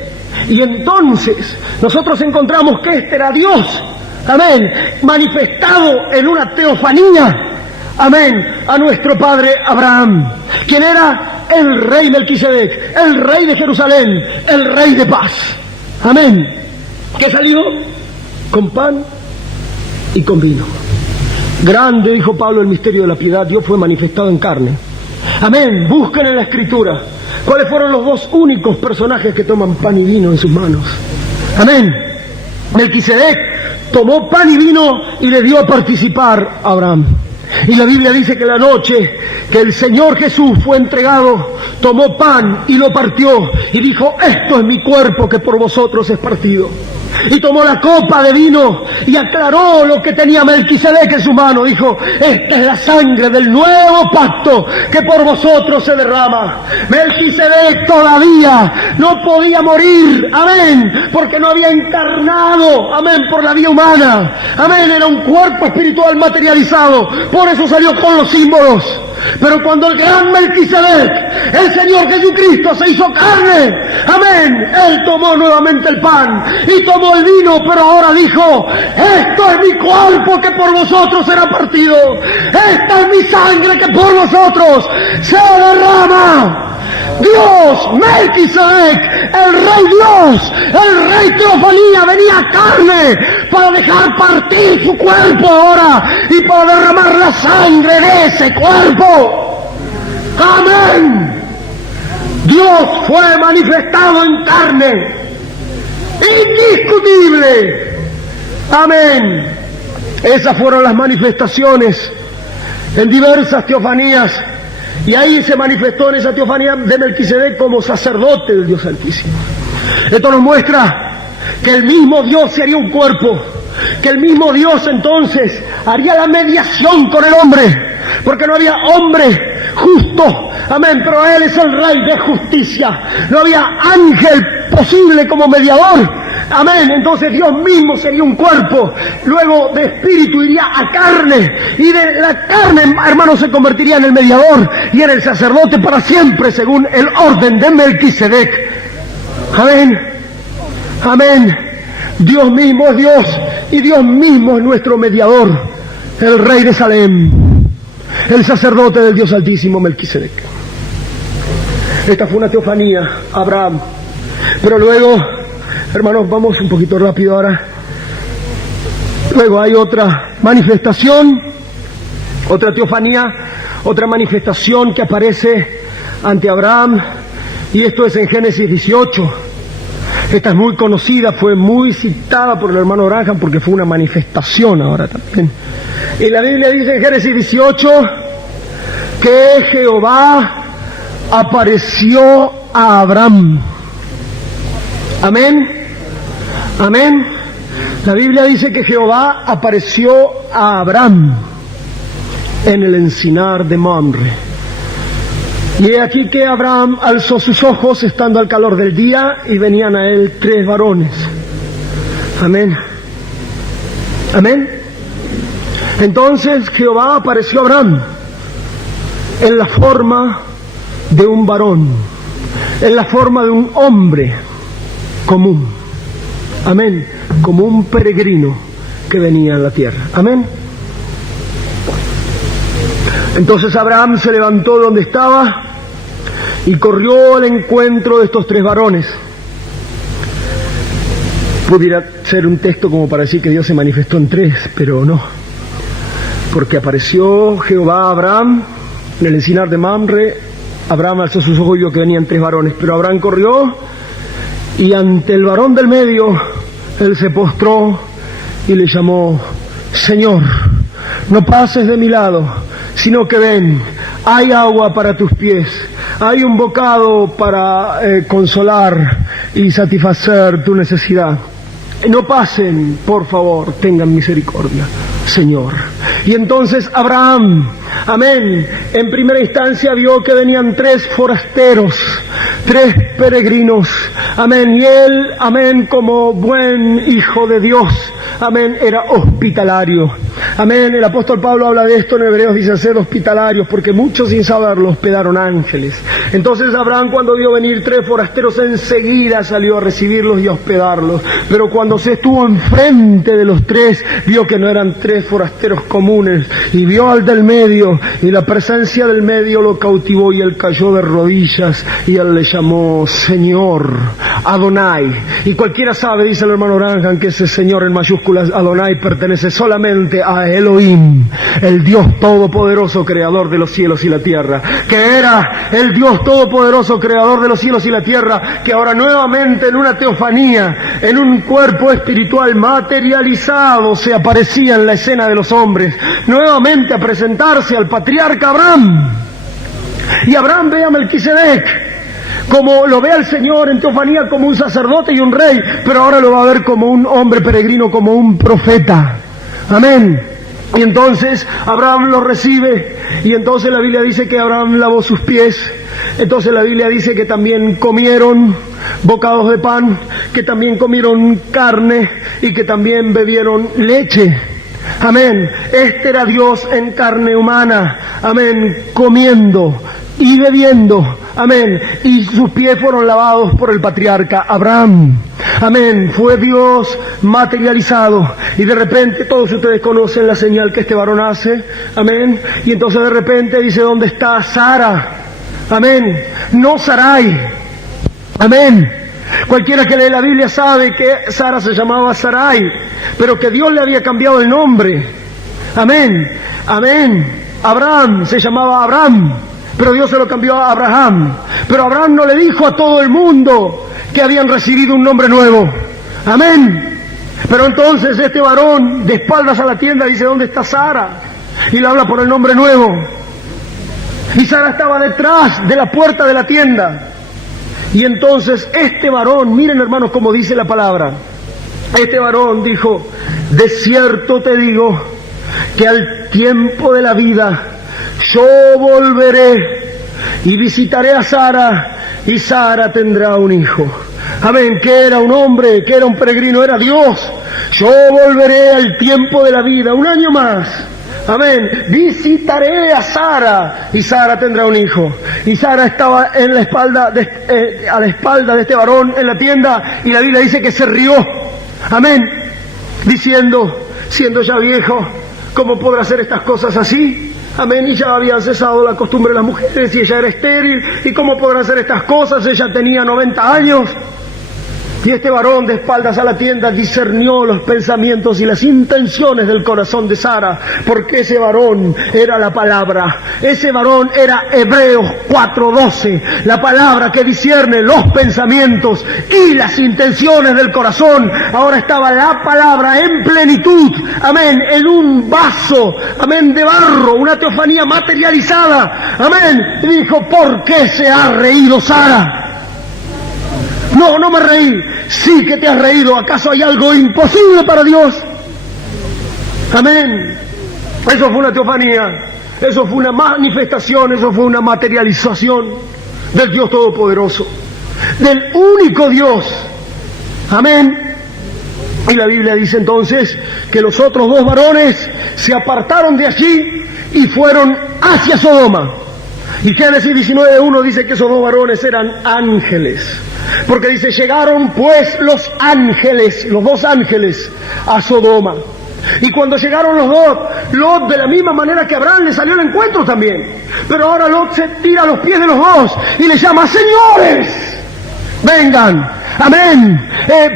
Y entonces nosotros encontramos que este era Dios. Amén. Manifestado en una teofanía. Amén. A nuestro padre Abraham. Quien era el rey Melquisedec, el rey de Jerusalén, el rey de paz. Amén. ¿Qué salió? Con pan y con vino. Grande, dijo Pablo, el misterio de la piedad. Dios fue manifestado en carne. Amén. Busquen en la Escritura cuáles fueron los dos únicos personajes que toman pan y vino en sus manos. Amén. Melquisedec tomó pan y vino y le dio a participar a Abraham. Y la Biblia dice que la noche que el Señor Jesús fue entregado, tomó pan y lo partió y dijo, esto es mi cuerpo que por vosotros es partido. Y tomó la copa de vino y aclaró lo que tenía Melquisedec en su mano. Dijo, esta es la sangre del nuevo pacto que por vosotros se derrama. Melquisedec todavía no podía morir, amén, porque no había encarnado, amén, por la vía humana. Amén, era un cuerpo espiritual materializado, por eso salió con los símbolos. Pero cuando el gran Melquisedec, el Señor Jesucristo, se hizo carne, amén, Él tomó nuevamente el pan y tomó el vino, pero ahora dijo, esto es mi cuerpo que por vosotros será partido, esta es mi sangre que por vosotros se derrama. Dios, Melquisedec, el Rey Dios, el Rey Teofanía, venía a carne para dejar partir su cuerpo ahora y para derramar la sangre de ese cuerpo. Amén. Dios fue manifestado en carne, indiscutible. Amén. Esas fueron las manifestaciones en diversas teofanías, y ahí se manifestó en esa teofanía de Melquisedec como sacerdote del Dios Altísimo. Esto nos muestra que el mismo Dios se haría un cuerpo, que el mismo Dios entonces haría la mediación con el hombre, porque no había hombre justo, amén, pero Él es el Rey de justicia. No había ángel posible como mediador, amén. Entonces Dios mismo sería un cuerpo, luego de espíritu iría a carne, y de la carne, hermano, se convertiría en el mediador y en el sacerdote para siempre, según el orden de Melquisedec. Amén, amén. Dios mismo es Dios, y Dios mismo es nuestro mediador, el Rey de Salem, el sacerdote del Dios Altísimo, Melquisedec. Esta fue una teofanía, Abraham. Pero luego, hermanos, vamos un poquito rápido ahora. Luego hay otra manifestación, otra teofanía, otra manifestación que aparece ante Abraham, y esto es en Génesis 18. Esta es muy conocida, fue muy citada por el hermano Branham porque fue una manifestación ahora también. Y la Biblia dice en Génesis 18 que Jehová apareció a Abraham. Amén, amén. La Biblia dice que Jehová apareció a Abraham en el encinar de Mamre. Y he aquí que Abraham alzó sus ojos estando al calor del día, y venían a él 3 varones. Amén, amén. Entonces Jehová apareció a Abraham en la forma de un varón, en la forma de un hombre común. Amén. Como un peregrino que venía a la tierra. Amén. Entonces Abraham se levantó de donde estaba y corrió al encuentro de estos 3 varones. Pudiera ser un texto como para decir que Dios se manifestó en 3, pero no. Porque apareció Jehová a Abraham en el encinar de Mamre. Abraham alzó sus ojos y vio que venían 3 varones. Pero Abraham corrió, y ante el varón del medio, él se postró y le llamó: Señor, no pases de mi lado, sino que ven, hay agua para tus pies, hay un bocado para consolar y satisfacer tu necesidad. No pasen, por favor, tengan misericordia, Señor. Y entonces Abraham, amén, en primera instancia vio que venían 3 forasteros, 3 peregrinos, amén, y él, amén, como buen hijo de Dios, amén, era hospitalario. Amén, el apóstol Pablo habla de esto en Hebreos, dice: sed hospitalarios, porque muchos sin saberlo hospedaron ángeles. Entonces Abraham, cuando vio venir 3 forasteros, enseguida salió a recibirlos y a hospedarlos. Pero cuando se estuvo enfrente de los 3, vio que no eran 3 forasteros comunes, y vio al del medio, y la presencia del medio lo cautivó, y él cayó de rodillas, y él le llamó Señor, Adonai. Y cualquiera sabe, dice el hermano Branham, que ese Señor en mayúsculas, Adonai, pertenece solamente a Elohim, el Dios todopoderoso, creador de los cielos y la tierra, que era el Dios todopoderoso, creador de los cielos y la tierra, que ahora nuevamente en una teofanía, en un cuerpo espiritual materializado, se aparecía en la escena de los hombres, nuevamente a presentarse al patriarca Abraham. Y Abraham ve a Melquisedec, como lo ve al Señor en teofanía, como un sacerdote y un rey, pero ahora lo va a ver como un hombre peregrino, como un profeta. Amén. Y entonces Abraham lo recibe, y entonces la Biblia dice que Abraham lavó sus pies. Entonces la Biblia dice que también comieron bocados de pan, que también comieron carne y que también bebieron leche. Amén. Este era Dios en carne humana. Amén. Comiendo y bebiendo. Amén. Y sus pies fueron lavados por el patriarca Abraham. Amén. Fue Dios materializado. Y de repente todos ustedes conocen la señal que este varón hace. Amén. Y entonces de repente dice: ¿dónde está Sara? Amén. No Sarai. Amén. Cualquiera que lee la Biblia sabe que Sara se llamaba Sarai, pero que Dios le había cambiado el nombre. Amén. Amén. Abraham se llamaba Abraham, pero Dios se lo cambió a Abraham. Pero Abraham no le dijo a todo el mundo que habían recibido un nombre nuevo. Amén. Pero entonces este varón, de espaldas a la tienda, dice: ¿dónde está Sara? Y le habla por el nombre nuevo. Y Sara estaba detrás de la puerta de la tienda. Y entonces este varón, miren hermanos cómo dice la palabra, este varón dijo: de cierto te digo que al tiempo de la vida yo volveré y visitaré a Sara, y Sara tendrá un hijo. Amén. Que era un hombre, que era un peregrino, era Dios. Yo volveré al tiempo de la vida, un año más. Amén. Visitaré a Sara y Sara tendrá un hijo. Y Sara estaba en la espalda a la espalda de este varón en la tienda, y la Biblia dice que se rió. Amén. Diciendo: siendo ya viejo, ¿cómo podrá hacer estas cosas así? Amén. Y ya habían cesado la costumbre de las mujeres, y ella era estéril. ¿Y cómo podrá hacer estas cosas? Ella tenía 90 años. Y este varón, de espaldas a la tienda, discernió los pensamientos y las intenciones del corazón de Sara, porque ese varón era la palabra. Ese varón era Hebreos 4:12, la palabra que discierne los pensamientos y las intenciones del corazón. Ahora estaba la palabra en plenitud, amén, en un vaso, amén, de barro, una teofanía materializada, amén. Y dijo: ¿por qué se ha reído Sara? No, no me reí. Sí que te has reído. ¿Acaso hay algo imposible para Dios? Amén. Eso fue una teofanía. Eso fue una manifestación. Eso fue una materialización del Dios Todopoderoso, del único Dios. Amén. Y la Biblia dice entonces que los otros dos varones se apartaron de allí y fueron hacia Sodoma. Y Génesis 19:1 dice que esos dos varones eran ángeles. Porque dice: llegaron pues los ángeles, los dos ángeles, a Sodoma. Y cuando llegaron los dos, Lot, de la misma manera que Abraham, le salió al encuentro también. Pero ahora Lot se tira a los pies de los dos y les llama: señores, vengan. Amén.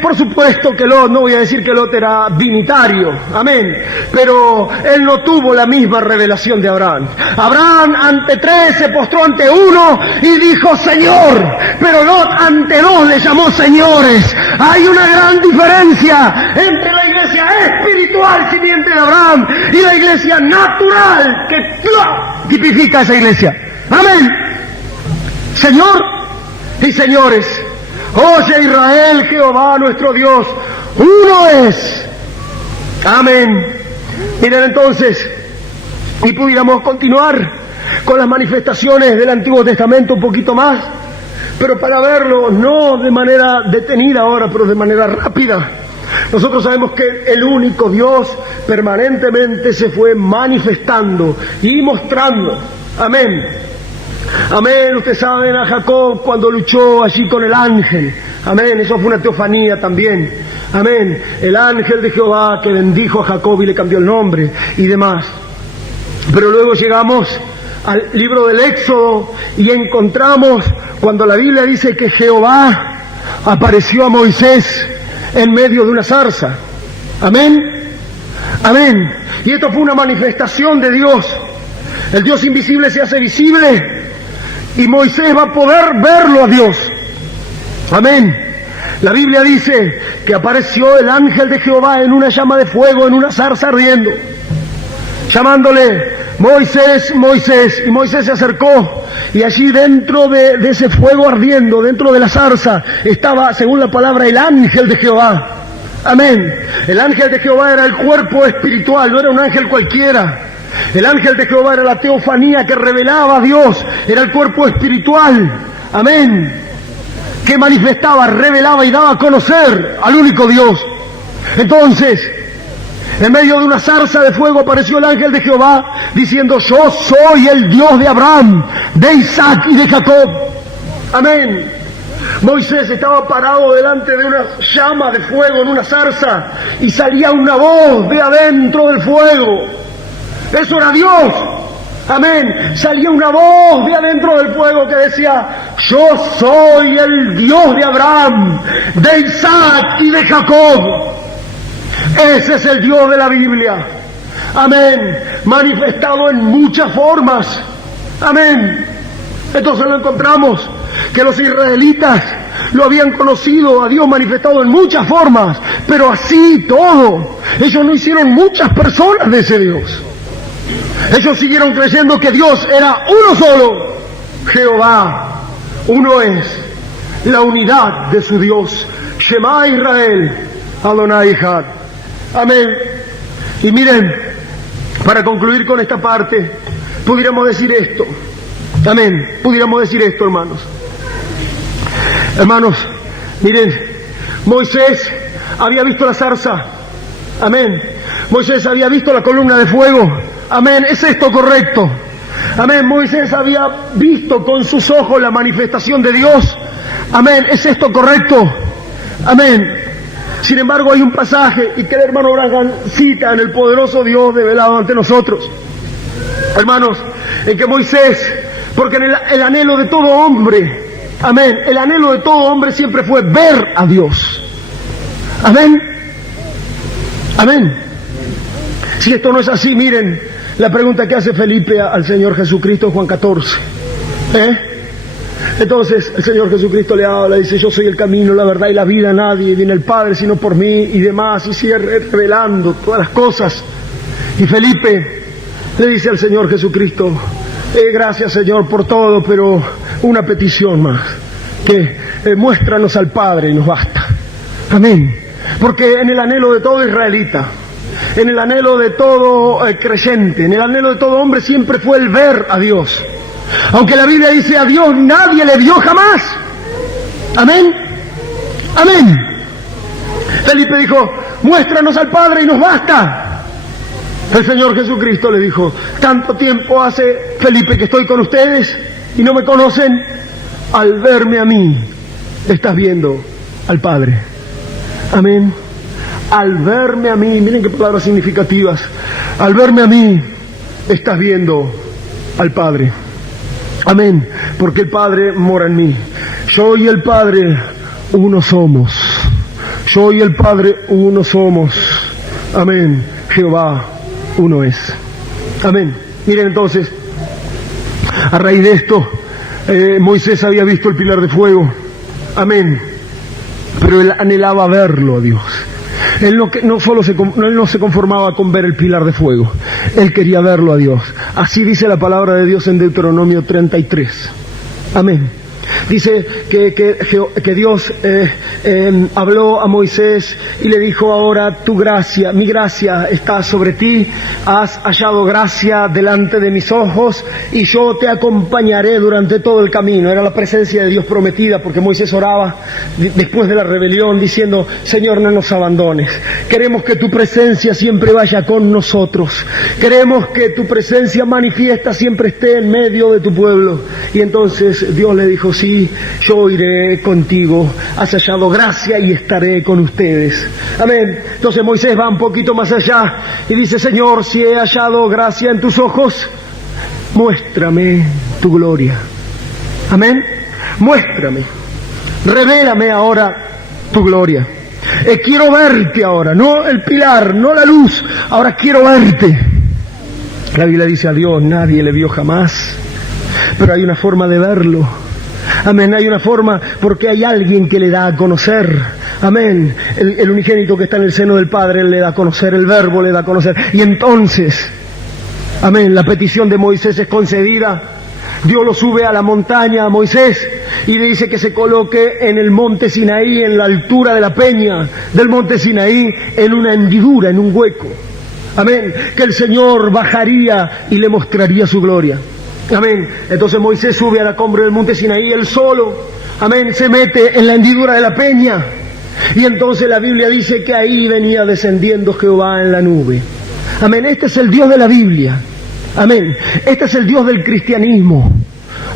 Por supuesto que Lot, no voy a decir que Lot era dignitario, amén, pero él no tuvo la misma revelación de Abraham. Abraham ante tres se postró ante uno y dijo: Señor, pero Lot ante dos le llamó señores. Hay una gran diferencia entre la iglesia espiritual, simiente de Abraham, y la iglesia natural que tipifica esa iglesia. Amén. Señor y señores. Oye Israel, Jehová nuestro Dios, uno es. Amén. Miren entonces, y pudiéramos continuar con las manifestaciones del Antiguo Testamento un poquito más, pero para verlo no de manera detenida ahora, pero de manera rápida. Nosotros sabemos que el único Dios permanentemente se fue manifestando y mostrando. Amén. Amén. Ustedes saben a Jacob cuando luchó allí con el ángel. Amén. Eso fue una teofanía también. Amén. El ángel de Jehová que bendijo a Jacob y le cambió el nombre y demás. Pero luego llegamos al libro del Éxodo y encontramos cuando la Biblia dice que Jehová apareció a Moisés en medio de una zarza. Amén. Amén. Y esto fue una manifestación de Dios. El Dios invisible se hace visible y Moisés va a poder verlo a Dios. Amén. La Biblia dice que apareció el ángel de Jehová en una llama de fuego, en una zarza ardiendo, llamándole: Moisés, Moisés. Y Moisés se acercó y allí dentro de ese fuego ardiendo, dentro de la zarza, estaba, según la palabra, el ángel de Jehová. Amén. El ángel de Jehová era el cuerpo espiritual, no era un ángel cualquiera. El ángel de Jehová era la teofanía que revelaba a Dios, era el cuerpo espiritual, amén, que manifestaba, revelaba y daba a conocer al único Dios. Entonces, en medio de una zarza de fuego apareció el ángel de Jehová diciendo: yo soy el Dios de Abraham, de Isaac y de Jacob. Amén. Moisés estaba parado delante de una llama de fuego en una zarza y salía una voz de adentro del fuego. Eso era Dios. Amén. Salía una voz de adentro del fuego que decía: yo soy el Dios de Abraham, de Isaac y de Jacob. Ese es el Dios de la Biblia. Amén. Manifestado en muchas formas. Amén. Entonces lo encontramos que los israelitas lo habían conocido a Dios manifestado en muchas formas, pero así todo. Ellos no hicieron muchas personas de ese Dios. Ellos siguieron creyendo que Dios era uno solo, Jehová. Uno es, la unidad de su Dios. Shema Israel, Adonai Echad. Amén. Y miren, para concluir con esta parte, pudiéramos decir esto. Amén. Pudiéramos decir esto, hermanos. Hermanos, miren, Moisés había visto la zarza. Amén. Moisés había visto la columna de fuego. Amén. ¿Es esto correcto? Amén. Moisés había visto con sus ojos la manifestación de Dios. Amén. ¿Es esto correcto? Amén. Sin embargo, hay un pasaje, y que el hermano Branham cita en el poderoso Dios revelado ante nosotros, hermanos, en que Moisés, porque en el anhelo de todo hombre, amén, el anhelo de todo hombre siempre fue ver a Dios. Amén. Amén. Si esto no es así, miren la pregunta que hace Felipe al Señor Jesucristo en Juan 14. Entonces el Señor Jesucristo le habla, dice: yo soy el camino, la verdad y la vida, nadie viene al Padre sino por mí, y demás, y sigue revelando todas las cosas. Y Felipe le dice al Señor Jesucristo: gracias, Señor, por todo, pero una petición más, que muéstranos al Padre y nos basta. Amén. Porque en el anhelo de todo israelita, en el anhelo de todo creyente, en el anhelo de todo hombre siempre fue el ver a Dios. Aunque la Biblia dice: a Dios nadie le vio jamás. Amén. Amén. Felipe dijo: muéstranos al Padre y nos basta. El Señor Jesucristo le dijo: tanto tiempo hace, Felipe, que estoy con ustedes y no me conocen. Al verme a mí, estás viendo al Padre. Amén. Al verme a mí, miren qué palabras significativas. Al verme a mí, estás viendo al Padre. Amén. Porque el Padre mora en mí. Yo y el Padre uno somos. Yo y el Padre uno somos. Amén. Jehová uno es. Amén. Miren entonces, a raíz de esto, Moisés había visto el pilar de fuego. Amén. Pero él anhelaba verlo a Dios. Él no se conformaba con ver el pilar de fuego. Él quería verlo a Dios. Así dice la palabra de Dios en Deuteronomio 33. Amén. Dice que Dios habló a Moisés y le dijo: ahora tu gracia, mi gracia está sobre ti, has hallado gracia delante de mis ojos y yo te acompañaré durante todo el camino. Era la presencia de Dios prometida, porque Moisés oraba después de la rebelión diciendo: Señor, no nos abandones, queremos que tu presencia siempre vaya con nosotros, queremos que tu presencia manifiesta siempre esté en medio de tu pueblo. Y entonces Dios le dijo: sí, yo iré contigo, has hallado gracia y estaré con ustedes. Amén. Entonces Moisés va un poquito más allá y dice: Señor, si he hallado gracia en tus ojos, muéstrame tu gloria. Amén. Muéstrame, revélame ahora tu gloria. Quiero verte ahora, no el pilar, no la luz, ahora quiero verte. La Biblia dice: a Dios nadie le vio jamás, pero hay una forma de verlo. Amén, hay una forma, porque hay alguien que le da a conocer. Amén. El unigénito que está en el seno del Padre, Él le da a conocer, el Verbo le da a conocer. Y entonces, amén, la petición de Moisés es concedida. Dios lo sube a la montaña a Moisés y le dice que se coloque en el monte Sinaí, en la altura de la peña del monte Sinaí, en una hendidura, en un hueco. Amén. Que el Señor bajaría y le mostraría su gloria. Amén. Entonces Moisés sube a la cumbre del monte Sinaí, él solo. Amén. Se mete en la hendidura de la peña. Y entonces la Biblia dice que ahí venía descendiendo Jehová en la nube. Amén. Este es el Dios de la Biblia. Amén. Este es el Dios del cristianismo.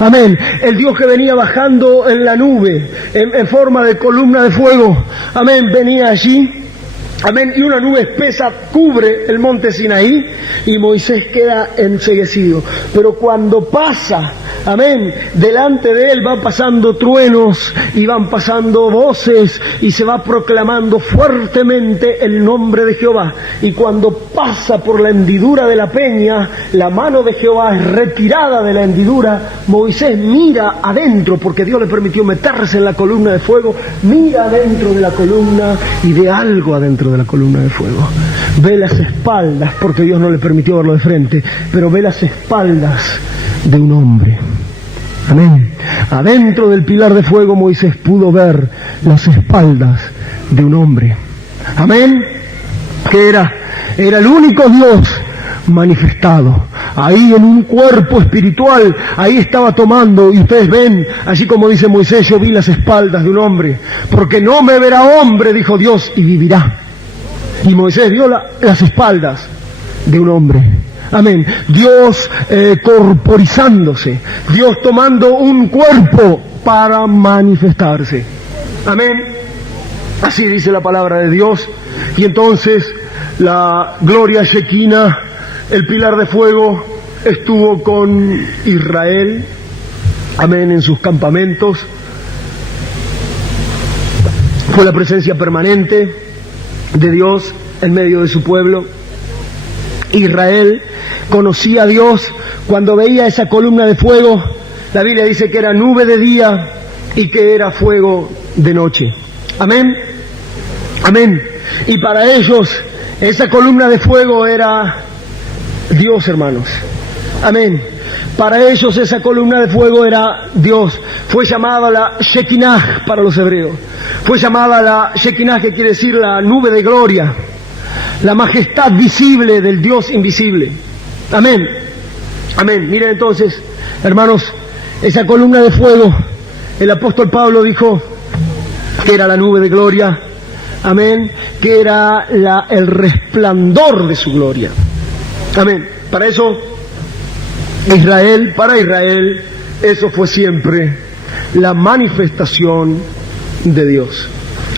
Amén. El Dios que venía bajando en la nube, en forma de columna de fuego. Amén. Venía allí Amén. Y una nube espesa cubre el monte Sinaí y Moisés queda enceguecido. Pero cuando pasa, amén, delante de él van pasando truenos y van pasando voces y se va proclamando fuertemente el nombre de Jehová. Y cuando pasa por la hendidura de la peña, la mano de Jehová es retirada de la hendidura. Moisés mira adentro, porque Dios le permitió meterse en la columna de fuego, mira adentro de la columna y ve algo adentro de la columna de fuego. Ve las espaldas, porque Dios no le permitió verlo de frente, pero ve las espaldas de un hombre. Amén. Adentro del pilar de fuego Moisés pudo ver las espaldas de un hombre. Amén. Que era el único Dios manifestado. Ahí en un cuerpo espiritual, ahí estaba tomando, y ustedes ven, así como dice Moisés, yo vi las espaldas de un hombre, porque no me verá hombre, dijo Dios, y vivirá. Y Moisés vio las espaldas de un hombre. Amén. Dios corporizándose, Dios tomando un cuerpo para manifestarse. Amén. Así dice la palabra de Dios. Y entonces la gloria Shekinah, el pilar de fuego, estuvo con Israel, amén, en sus campamentos. Fue la presencia permanente de Dios en medio de su pueblo. Israel conocía a Dios cuando veía esa columna de fuego. La Biblia dice que era nube de día y que era fuego de noche. Amén. Amén. Y para ellos esa columna de fuego era Dios, hermanos. Amén. Para ellos esa columna de fuego era Dios. Fue llamada la Shekinah para los hebreos. Fue llamada la Shekinah, que quiere decir la nube de gloria, la majestad visible del Dios invisible. Amén. Amén. Miren entonces, hermanos, esa columna de fuego, el apóstol Pablo dijo que era la nube de gloria. Amén. Que era el resplandor de su gloria. Amén. Para eso, para Israel, eso fue siempre la manifestación de Dios.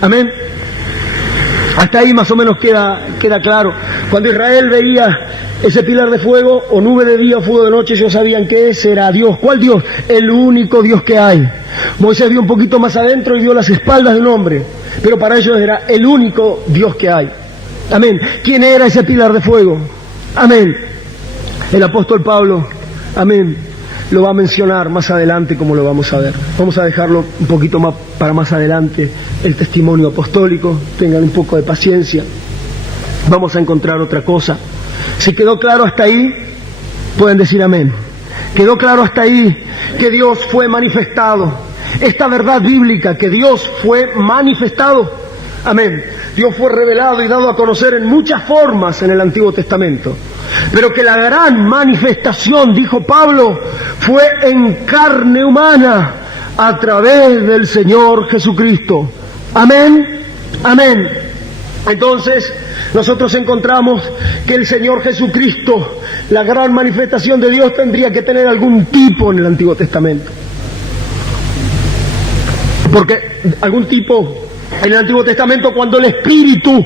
Amén. Hasta ahí más o menos queda claro. Cuando Israel veía ese pilar de fuego, o nube de día o fuego de noche, ellos sabían que ese era Dios. ¿Cuál Dios? El único Dios que hay. Moisés vio un poquito más adentro y vio las espaldas de un hombre, pero para ellos era el único Dios que hay. Amén. ¿Quién era ese pilar de fuego? Amén. El apóstol Pablo, amén, lo va a mencionar más adelante, como lo vamos a ver. Vamos a dejarlo un poquito más para más adelante, el testimonio apostólico. Tengan un poco de paciencia. Vamos a encontrar otra cosa. Si quedó claro hasta ahí, pueden decir amén. Quedó claro hasta ahí que Dios fue manifestado. Esta verdad bíblica, que Dios fue manifestado. Amén. Dios fue revelado y dado a conocer en muchas formas en el Antiguo Testamento. Pero que la gran manifestación, dijo Pablo, fue en carne humana a través del Señor Jesucristo. Amén. Amén. Entonces, nosotros encontramos que el Señor Jesucristo, la gran manifestación de Dios, tendría que tener algún tipo en el Antiguo Testamento. Porque algún tipo en el Antiguo Testamento, cuando el Espíritu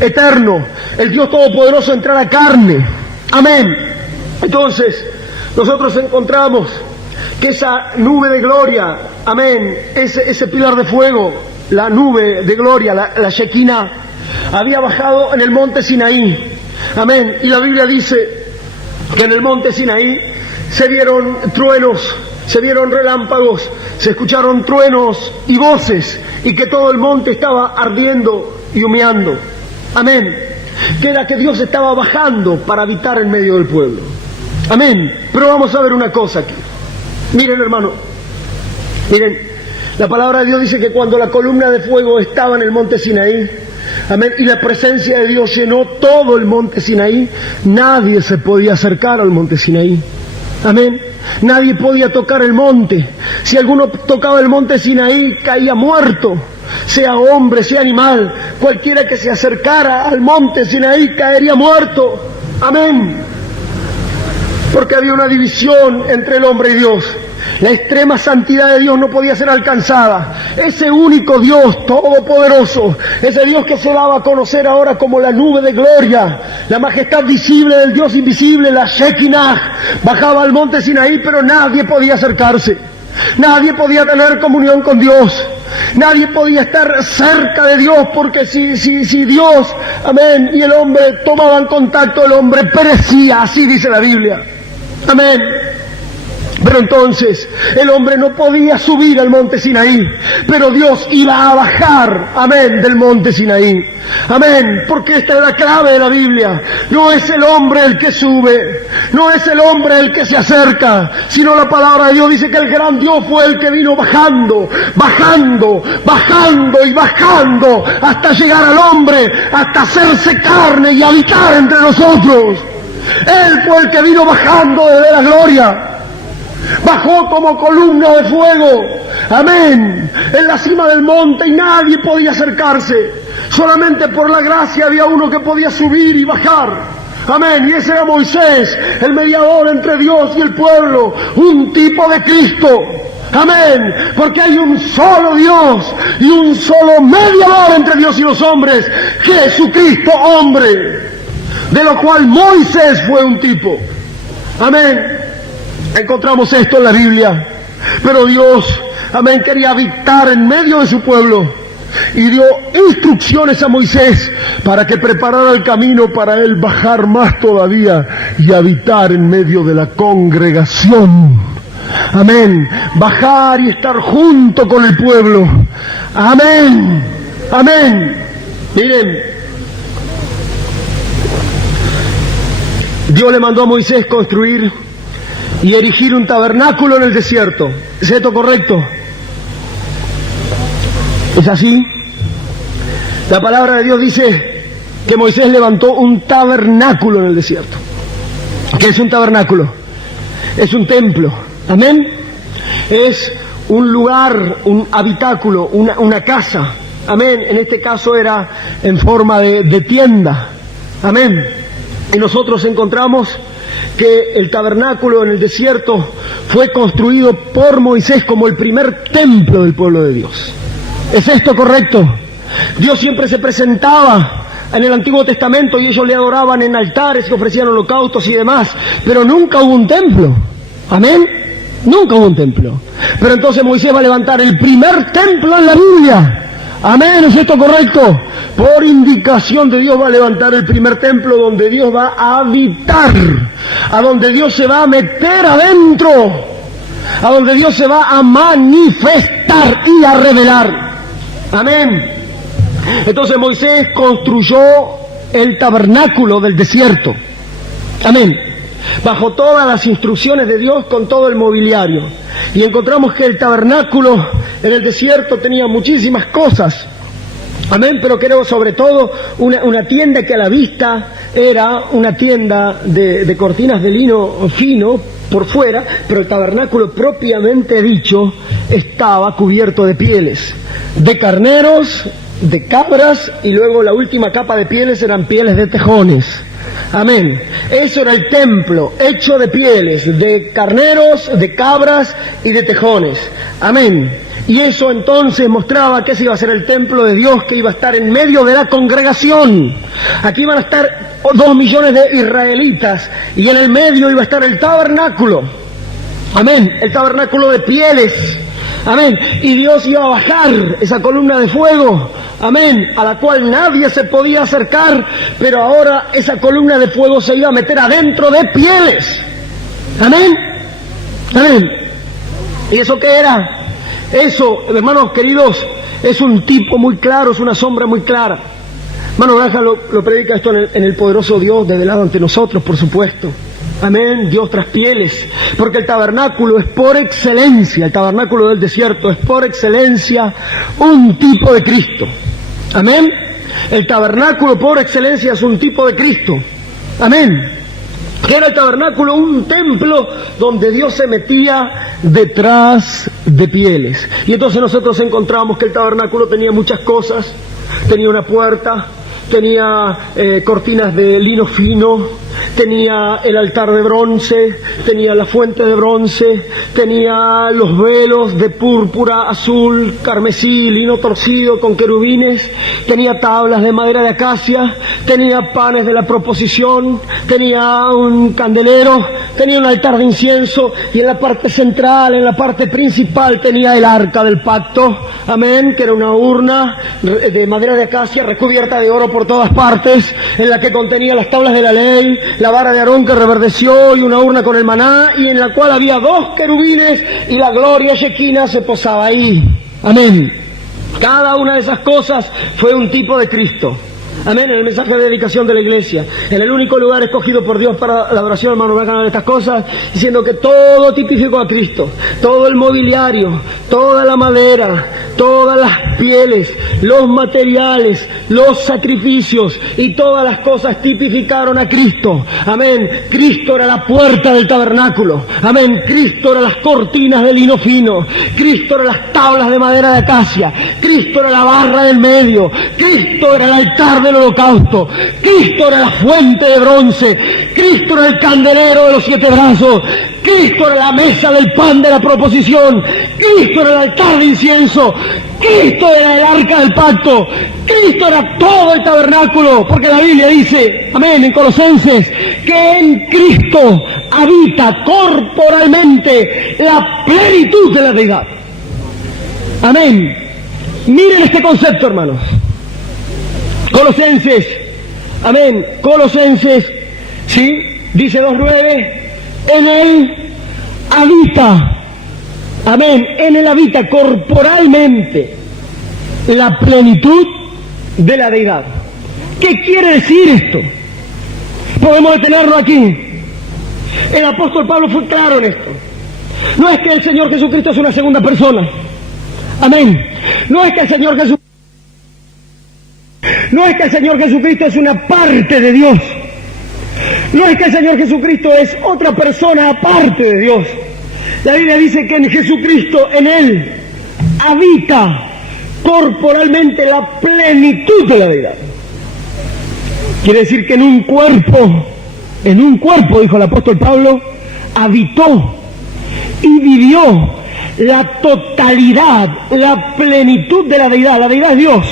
eterno, el Dios Todopoderoso, entra a la carne. Amén. Entonces, nosotros encontramos que esa nube de gloria, amén, ese pilar de fuego, la nube de gloria, la Shekinah, había bajado en el monte Sinaí. Amén. Y la Biblia dice que en el monte Sinaí se vieron truenos, se vieron relámpagos, se escucharon truenos y voces, y que todo el monte estaba ardiendo y humeando. Amén. Que era que Dios estaba bajando para habitar en medio del pueblo. Amén. Pero vamos a ver una cosa aquí. Miren, hermano, miren, la palabra de Dios dice que cuando la columna de fuego estaba en el monte Sinaí, amén, y la presencia de Dios llenó todo el monte Sinaí, nadie se podía acercar al monte Sinaí. Amén. Nadie podía tocar el monte. Si alguno tocaba el monte Sinaí, caía muerto. Sea hombre, sea animal, cualquiera que se acercara al monte Sinaí caería muerto. Amén. Porque había una división entre el hombre y Dios. La extrema santidad de Dios no podía ser alcanzada. Ese único Dios todopoderoso, ese Dios que se daba a conocer ahora como la nube de gloria, la majestad visible del Dios invisible, la Shekinah, bajaba al monte Sinaí, pero nadie podía acercarse. Nadie podía tener comunión con Dios. Nadie podía estar cerca de Dios, porque si Dios, amén, y el hombre tomaban contacto, el hombre perecía, así dice la Biblia. Amén. Pero entonces el hombre no podía subir al monte Sinaí, pero Dios iba a bajar, amén, del monte Sinaí. Amén, porque esta es la clave de la Biblia. No es el hombre el que sube, no es el hombre el que se acerca, sino la palabra de Dios dice que el gran Dios fue el que vino bajando, bajando, bajando y bajando hasta llegar al hombre, hasta hacerse carne y habitar entre nosotros. Él fue el que vino bajando desde la gloria. Bajó como columna de fuego, amén, en la cima del monte, y nadie podía acercarse. Solamente por la gracia había uno que podía subir y bajar, amén, y ese era Moisés, el mediador entre Dios y el pueblo, un tipo de Cristo, amén, porque hay un solo Dios y un solo mediador entre Dios y los hombres, Jesucristo hombre, de lo cual Moisés fue un tipo, amén. Encontramos esto en la Biblia, pero Dios, amén, quería habitar en medio de su pueblo y dio instrucciones a Moisés para que preparara el camino para él bajar más todavía y habitar en medio de la congregación. Amén, bajar y estar junto con el pueblo. Amén, amén. Miren, Dios le mandó a Moisés construir y erigir un tabernáculo en el desierto. ¿Es esto correcto? ¿Es así? La palabra de Dios dice que Moisés levantó un tabernáculo en el desierto. ¿Qué es un tabernáculo? Es un templo. ¿Amén? Es un lugar, un habitáculo, una casa. Amén. En este caso era en forma de tienda. Amén. Y nosotros encontramos que el tabernáculo en el desierto fue construido por Moisés como el primer templo del pueblo de Dios. ¿Es esto correcto? Dios siempre se presentaba en el Antiguo Testamento y ellos le adoraban en altares y ofrecían holocaustos y demás, pero nunca hubo un templo. ¿Amén? Nunca hubo un templo. Pero entonces Moisés va a levantar el primer templo en la Biblia. Amén, ¿es esto correcto? Por indicación de Dios va a levantar el primer templo donde Dios va a habitar, a donde Dios se va a meter adentro, a donde Dios se va a manifestar y a revelar. Amén. Entonces Moisés construyó el tabernáculo del desierto. Amén. Bajo todas las instrucciones de Dios, con todo el mobiliario. Y encontramos que el tabernáculo en el desierto tenía muchísimas cosas. Amén, pero creo sobre todo una tienda que a la vista era una tienda de cortinas de lino fino por fuera, pero el tabernáculo propiamente dicho estaba cubierto de pieles, de carneros, de cabras, y luego la última capa de pieles eran pieles de tejones. Amén. Eso era el templo, hecho de pieles, de carneros, de cabras y de tejones. Amén. Y eso entonces mostraba que ese iba a ser el templo de Dios, que iba a estar en medio de la congregación. Aquí iban a estar 2 millones de israelitas y en el medio iba a estar el tabernáculo. Amén. El tabernáculo de pieles. Amén. Y Dios iba a bajar esa columna de fuego. Amén. A la cual nadie se podía acercar, pero ahora esa columna de fuego se iba a meter adentro de pieles. Amén. Amén. ¿Y eso qué era? Eso, hermanos queridos, es un tipo muy claro, es una sombra muy clara. Hermano Granja lo predica esto en el poderoso Dios develado ante nosotros, por supuesto. Amén, Dios tras pieles, porque el tabernáculo es por excelencia, el tabernáculo del desierto es por excelencia un tipo de Cristo. Amén, el tabernáculo por excelencia es un tipo de Cristo. Amén. Que era el tabernáculo un templo donde Dios se metía detrás de pieles. Y entonces nosotros encontramos que el tabernáculo tenía muchas cosas, tenía una puerta, tenía cortinas de lino fino, tenía el altar de bronce, tenía la fuente de bronce, tenía los velos de púrpura, azul, carmesí, lino torcido con querubines, tenía tablas de madera de acacia, tenía panes de la proposición, tenía un candelero, tenía un altar de incienso, y en la parte central, en la parte principal, tenía el arca del pacto, amén, que era una urna de madera de acacia recubierta de oro por todas partes, en la que contenía las tablas de la ley, la vara de Aarón que reverdeció, y una urna con el maná, y en la cual había 2 querubines, y la gloria Shekinah se posaba ahí, amén. Cada una de esas cosas fue un tipo de Cristo. Amén, en el mensaje de dedicación de la iglesia, en el único lugar escogido por Dios para la adoración, hermano, van a ganar estas cosas, diciendo que todo tipificó a Cristo, todo el mobiliario, toda la madera, todas las pieles, los materiales, los sacrificios y todas las cosas tipificaron a Cristo. Amén, Cristo era la puerta del tabernáculo, amén, Cristo era las cortinas de lino fino, Cristo era las tablas de madera de acacia, Cristo era la barra del medio, Cristo era el altar del holocausto, Cristo era la fuente de bronce, Cristo era el candelero de los 7 brazos, Cristo era la mesa del pan de la proposición, Cristo era el altar de incienso, Cristo era el arca del pacto, Cristo era todo el tabernáculo, porque la Biblia dice, amén, en Colosenses, que en Cristo habita corporalmente la plenitud de la deidad. Amén. Miren este concepto, hermanos. Colosenses, amén, Colosenses, ¿sí? Dice 2:9, en él habita, amén, en él habita corporalmente la plenitud de la deidad. ¿Qué quiere decir esto? Podemos detenerlo aquí. El apóstol Pablo fue claro en esto. No es que el Señor Jesucristo es una segunda persona, amén, no es que el Señor Jesucristo es una parte de Dios. No es que el Señor Jesucristo es otra persona aparte de Dios. La Biblia dice que en Jesucristo, en Él, habita corporalmente la plenitud de la deidad. Quiere decir que en un cuerpo, dijo el apóstol Pablo, habitó y vivió la totalidad, la plenitud de la deidad. La deidad es Dios.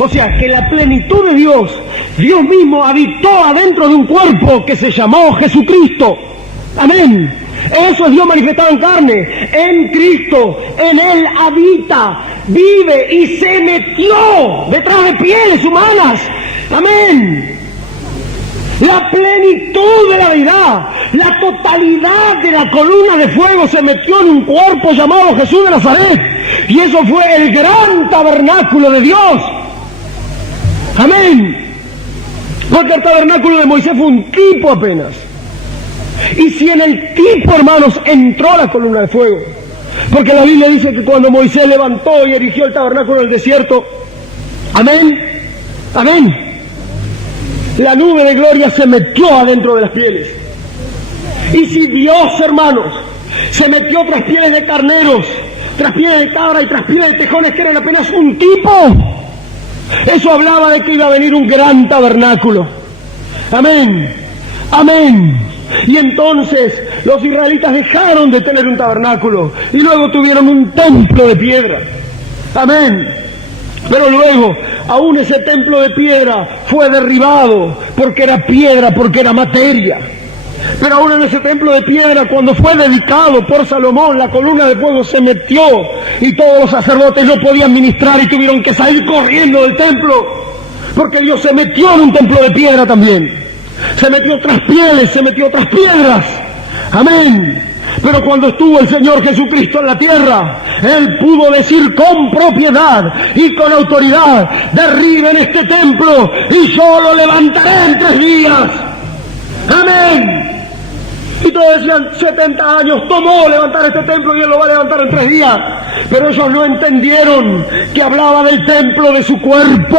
O sea, que la plenitud de Dios, Dios mismo habitó adentro de un cuerpo que se llamó Jesucristo. Amén. Eso es Dios manifestado en carne, en Cristo, en Él habita, vive y se metió detrás de pieles humanas. Amén. La plenitud de la deidad, la totalidad de la columna de fuego se metió en un cuerpo llamado Jesús de Nazaret. Y eso fue el gran tabernáculo de Dios. Amén. Porque el tabernáculo de Moisés fue un tipo apenas. Y si en el tipo, hermanos, entró la columna de fuego. Porque la Biblia dice que cuando Moisés levantó y erigió el tabernáculo en el desierto, amén, amén, la nube de gloria se metió adentro de las pieles. Y si Dios, hermanos, se metió tras pieles de carneros, tras pieles de cabra y tras pieles de tejones que eran apenas un tipo, eso hablaba de que iba a venir un gran tabernáculo. Amén, amén. Y entonces los israelitas dejaron de tener un tabernáculo y luego tuvieron un templo de piedra. Amén. Pero luego, aún ese templo de piedra fue derribado porque era piedra, porque era materia. Pero aún en ese templo de piedra, cuando fue dedicado por Salomón, la columna de fuego se metió y todos los sacerdotes no podían ministrar y tuvieron que salir corriendo del templo, porque Dios se metió en un templo de piedra también. Se metió tras pieles, se metió tras piedras. Amén. Pero cuando estuvo el Señor Jesucristo en la tierra, Él pudo decir con propiedad y con autoridad: derriben este templo y yo lo levantaré en 3 días. Amén. Y todos decían, 70 años tomó levantar este templo y Él lo va a levantar en 3 días. Pero ellos no entendieron que hablaba del templo de su cuerpo.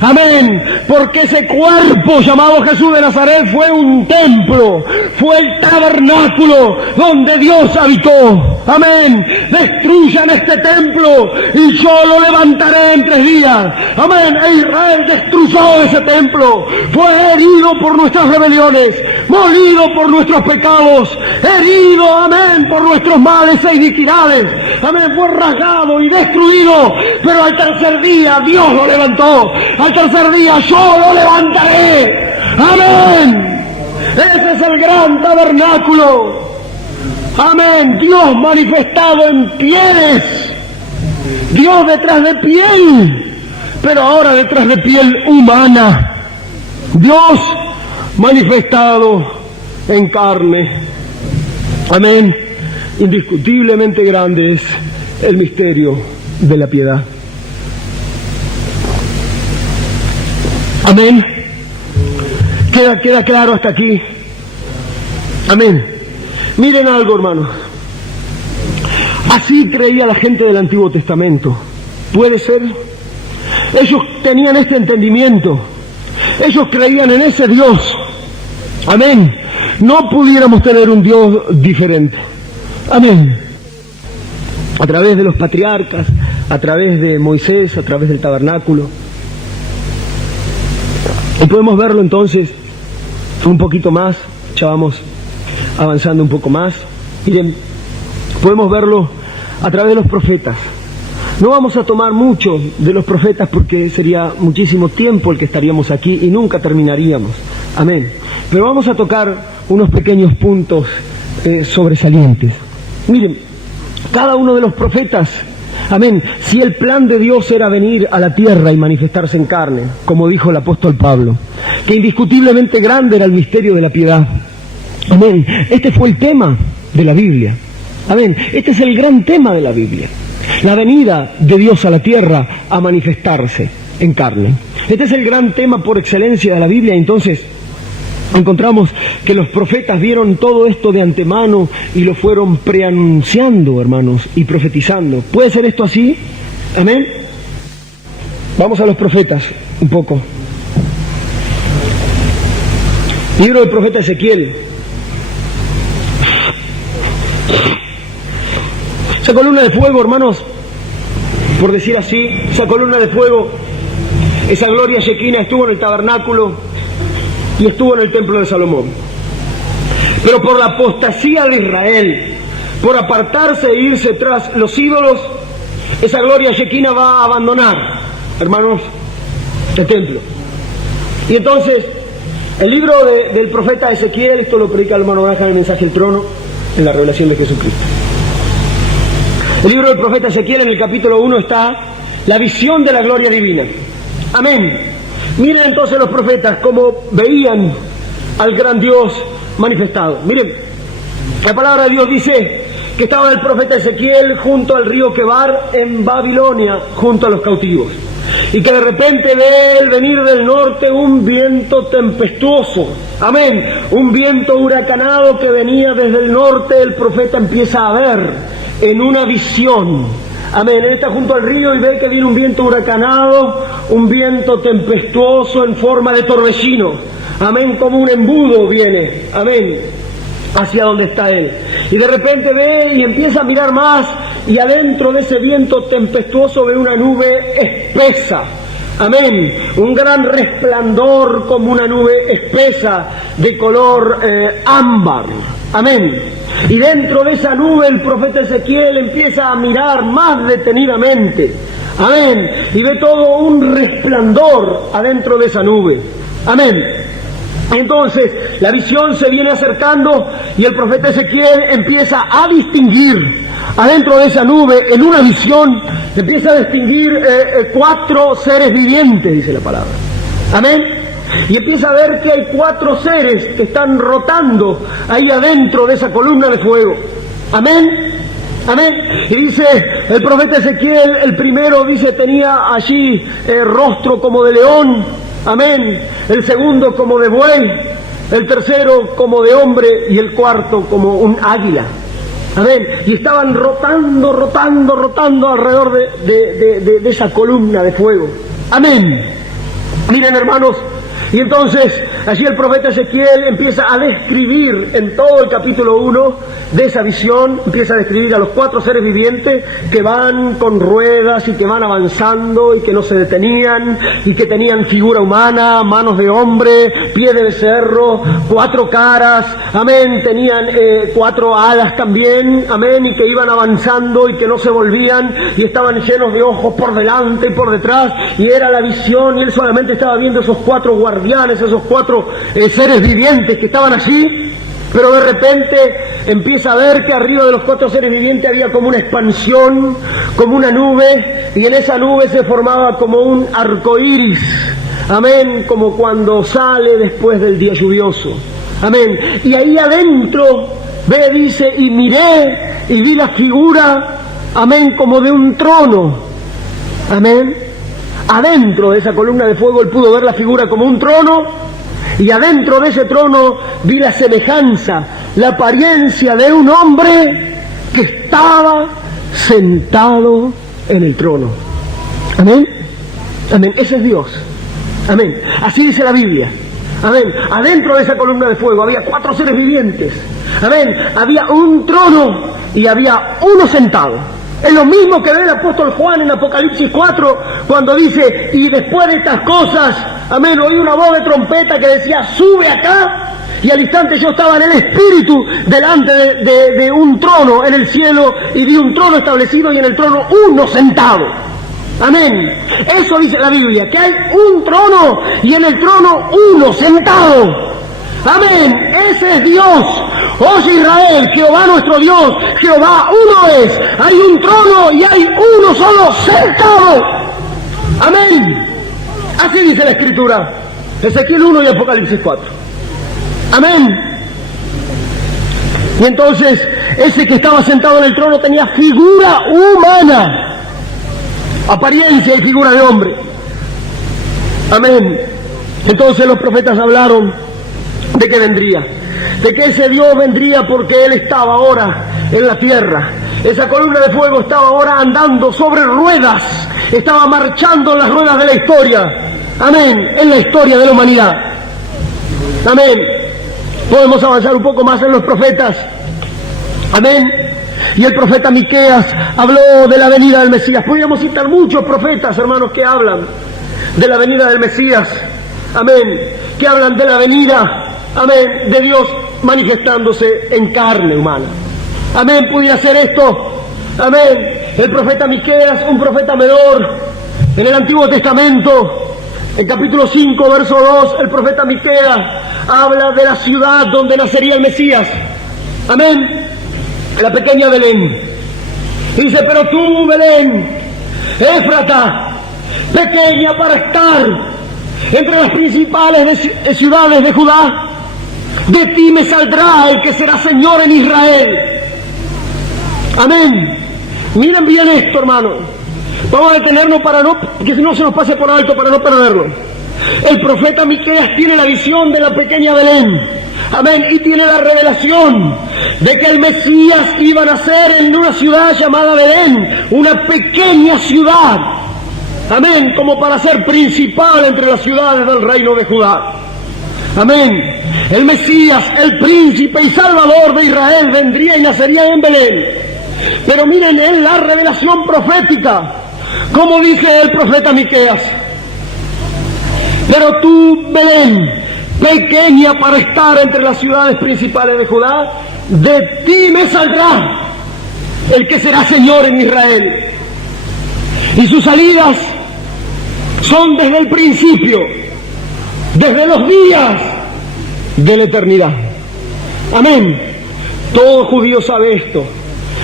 Amén. Porque ese cuerpo llamado Jesús de Nazaret fue un templo, fue el tabernáculo donde Dios habitó. Amén. Destruyan este templo y yo lo levantaré en 3 días. Amén. E Israel destruyó ese templo. Fue herido por nuestras rebeliones, molido por nuestros pecados, herido, amén, por nuestros males e iniquidades. Amén. Fue rasgado y destruido, pero al tercer día Dios lo levantó. Al tercer día yo lo levantaré. Amén. Ese es el gran tabernáculo. Amén. Dios manifestado en pieles. Dios detrás de piel, pero ahora detrás de piel humana. Dios manifestado en carne. Amén. Indiscutiblemente grande es el misterio de la piedad. Amén. Queda claro hasta aquí. Amén. Miren algo, hermanos. Así creía la gente del Antiguo Testamento. ¿Puede ser? Ellos tenían este entendimiento. Ellos creían en ese Dios. Amén. No pudiéramos tener un Dios diferente. Amén. A través de los patriarcas, a través de Moisés, a través del tabernáculo. Y podemos verlo entonces un poquito más. Ya vamos avanzando un poco más. Miren, podemos verlo a través de los profetas. No vamos a tomar mucho de los profetas porque sería muchísimo tiempo el que estaríamos aquí y nunca terminaríamos. Amén. Pero vamos a tocar unos pequeños puntos sobresalientes. Miren, cada uno de los profetas, amén, si el plan de Dios era venir a la tierra y manifestarse en carne, como dijo el apóstol Pablo, que indiscutiblemente grande era el misterio de la piedad. Amén. Este fue el tema de la Biblia. Amén. Este es el gran tema de la Biblia. La venida de Dios a la tierra a manifestarse en carne. Este es el gran tema por excelencia de la Biblia. Entonces, encontramos que los profetas vieron todo esto de antemano y lo fueron preanunciando, hermanos, y profetizando. ¿Puede ser esto así? Amén. Vamos a los profetas un poco. Libro del profeta Ezequiel. Esa columna de fuego, hermanos, por decir así, esa columna de fuego, esa gloria shekinah estuvo en el tabernáculo y estuvo en el templo de Salomón. Pero por la apostasía de Israel, por apartarse e irse tras los ídolos, esa gloria shekinah va a abandonar, hermanos, el templo. Y entonces, el libro del profeta Ezequiel, esto lo predica el hermano Branham en el mensaje del trono, en la revelación de Jesucristo. El libro del profeta Ezequiel, en el capítulo 1, está la visión de la gloria divina. Amén. Miren entonces los profetas cómo veían al gran Dios manifestado. Miren, la palabra de Dios dice que estaba el profeta Ezequiel junto al río Quebar en Babilonia, junto a los cautivos. Y que de repente ve el venir del norte un viento tempestuoso. Amén. Un viento huracanado que venía desde el norte. El profeta empieza a ver en una visión. Amén. Él está junto al río y ve que viene un viento huracanado, un viento tempestuoso en forma de torbellino. Amén. Como un embudo viene. Amén. Hacia donde está él. Y de repente ve y empieza a mirar más, y adentro de ese viento tempestuoso ve una nube espesa. Amén. Un gran resplandor como una nube espesa de color ámbar. Amén. Y dentro de esa nube el profeta Ezequiel empieza a mirar más detenidamente. Amén. Y ve todo un resplandor adentro de esa nube. Amén. Entonces la visión se viene acercando y el profeta Ezequiel empieza a distinguir adentro de esa nube, en una visión, empieza a distinguir 4 seres vivientes, dice la palabra. Amén. Y empieza a ver que hay 4 seres que están rotando ahí adentro de esa columna de fuego. Amén. Amén. Y dice el profeta Ezequiel, el primero, dice, tenía allí rostro como de león. Amén. El segundo como de buey, el tercero como de hombre y el cuarto como un águila. Amén. Y estaban rotando alrededor de esa columna de fuego. Amén. Miren, hermanos, y entonces allí el profeta Ezequiel empieza a describir en todo el capítulo 1 de esa visión, empieza a describir a los 4 seres vivientes que van con ruedas y que van avanzando y que no se detenían y que tenían figura humana, manos de hombre, pie de becerro, 4 caras, amén, tenían 4 alas también, amén, y que iban avanzando y que no se volvían y estaban llenos de ojos por delante y por detrás, y era la visión, y él solamente estaba viendo esos 4 guardianes, esos 4 seres vivientes que estaban allí. Pero de repente empieza a ver que arriba de los 4 seres vivientes había como una expansión, como una nube, y en esa nube se formaba como un arco iris, amén, como cuando sale después del día lluvioso, amén. Y ahí adentro, ve, dice, y miré y vi la figura, amén, como de un trono, amén. Adentro de esa columna de fuego él pudo ver la figura como un trono, y adentro de ese trono vi la semejanza, la apariencia de un hombre que estaba sentado en el trono. Amén. Amén. Ese es Dios. Amén. Así dice la Biblia. Amén. Adentro de esa columna de fuego había 4 seres vivientes. Amén. Había un trono y había uno sentado. Es lo mismo que ve el apóstol Juan en Apocalipsis 4, cuando dice, y después de estas cosas, amén, oí una voz de trompeta que decía, sube acá, y al instante yo estaba en el Espíritu, delante de un trono en el cielo, y vi un trono establecido, y en el trono uno sentado. Amén. Eso dice la Biblia, que hay un trono, y en el trono uno sentado. Amén, ese es Dios. Oye Israel, Jehová nuestro Dios, Jehová uno es. Hay un trono y hay uno solo sentado. Amén. Así dice la Escritura, Ezequiel 1 y Apocalipsis 4. Amén. Y entonces ese que estaba sentado en el trono tenía figura humana, apariencia y figura de hombre. Amén. Entonces los profetas hablaron de que vendría, de que ese Dios vendría porque Él estaba ahora en la tierra. Esa columna de fuego estaba ahora andando sobre ruedas, estaba marchando en las ruedas de la historia. Amén, en la historia de la humanidad. Amén. Podemos avanzar un poco más en los profetas. Amén. Y el profeta Miqueas habló de la venida del Mesías. Podríamos citar muchos profetas, hermanos, que hablan de la venida del Mesías. Amén. Que hablan de la venida, amén, de Dios manifestándose en carne humana. Amén, podía ser esto. Amén. El profeta Miqueas, un profeta menor, en el Antiguo Testamento, en capítulo 5, verso 2, el profeta Miqueas habla de la ciudad donde nacería el Mesías. Amén. La pequeña Belén. Dice, pero tú, Belén, Éfrata, pequeña para estar entre las principales ciudades de Judá, de ti me saldrá el que será Señor en Israel. Amén. Miren bien esto, hermano. Vamos a detenernos para que no se nos pase por alto, para no perderlo. El profeta Miqueas tiene la visión de la pequeña Belén. Amén. Y tiene la revelación de que el Mesías iba a nacer en una ciudad llamada Belén, una pequeña ciudad. Amén, como para ser principal entre las ciudades del reino de Judá. Amén. El Mesías, el príncipe y salvador de Israel, vendría y nacería en Belén. Pero miren en la revelación profética, como dice el profeta Miqueas. Pero tú, Belén, pequeña para estar entre las ciudades principales de Judá, de ti me saldrá el que será Señor en Israel. Y sus salidas son desde el principio, desde los días de la eternidad. Amén. Todo judío sabe esto.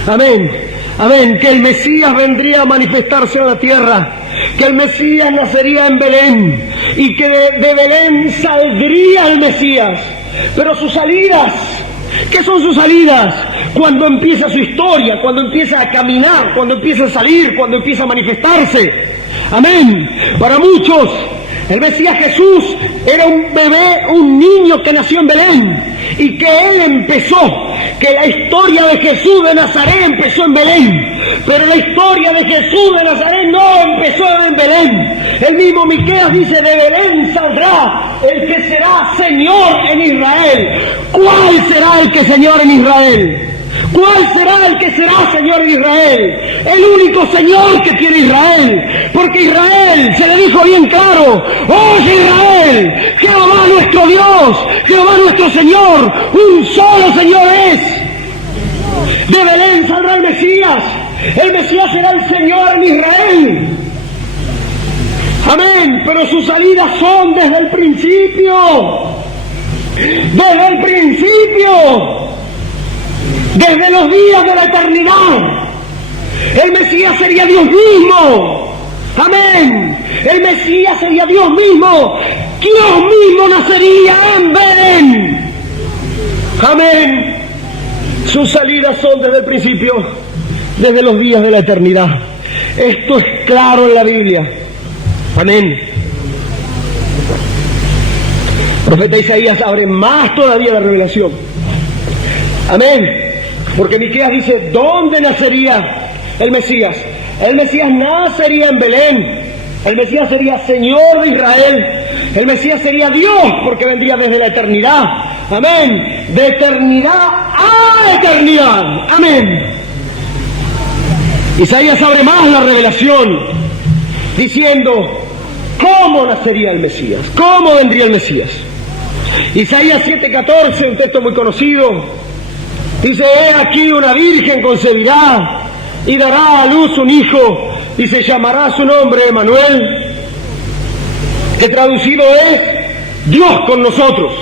Amén. Amén. Que el Mesías vendría a manifestarse en la tierra, que el Mesías nacería en Belén y que de Belén saldría el Mesías. Pero sus salidas, ¿qué son sus salidas? Cuando empieza su historia, cuando empieza a caminar, cuando empieza a salir, cuando empieza a manifestarse. Amén. Para muchos, el Mesías Jesús era un bebé, un niño que nació en Belén y que Él empezó que la historia de Jesús de Nazaret empezó en Belén, pero la historia de Jesús de Nazaret no empezó en Belén. El mismo Miqueas dice: de Belén saldrá el que será Señor en Israel. ¿Cuál será el que Señor en Israel? ¿Cuál será el que será Señor en Israel? El único Señor que tiene Israel, porque Israel se le dijo bien claro: oye Israel, Jehová nuestro Dios, Jehová nuestro Señor, un solo Señor es. De Belén saldrá el Mesías será el Señor en Israel. Amén, pero sus salidas son desde el principio, desde los días de la eternidad. El Mesías sería Dios mismo. Amén. El Mesías sería Dios mismo. Dios mismo nacería en Belén. Amén. Sus salidas son desde el principio, desde los días de la eternidad. Esto es claro en la Biblia. Amén. El profeta Isaías abre más todavía la revelación. Amén. Porque Miqueas dice: ¿dónde nacería el Mesías? El Mesías nacería en Belén. El Mesías sería Señor de Israel. El Mesías sería Dios, porque vendría desde la eternidad. Amén. De eternidad a eternidad. Amén. Isaías abre más la revelación, diciendo: ¿cómo nacería el Mesías? ¿Cómo vendría el Mesías? Isaías 7:14, un texto muy conocido, dice: he aquí una virgen concebirá y dará a luz un hijo y se llamará su nombre Emmanuel, que traducido es Dios con nosotros.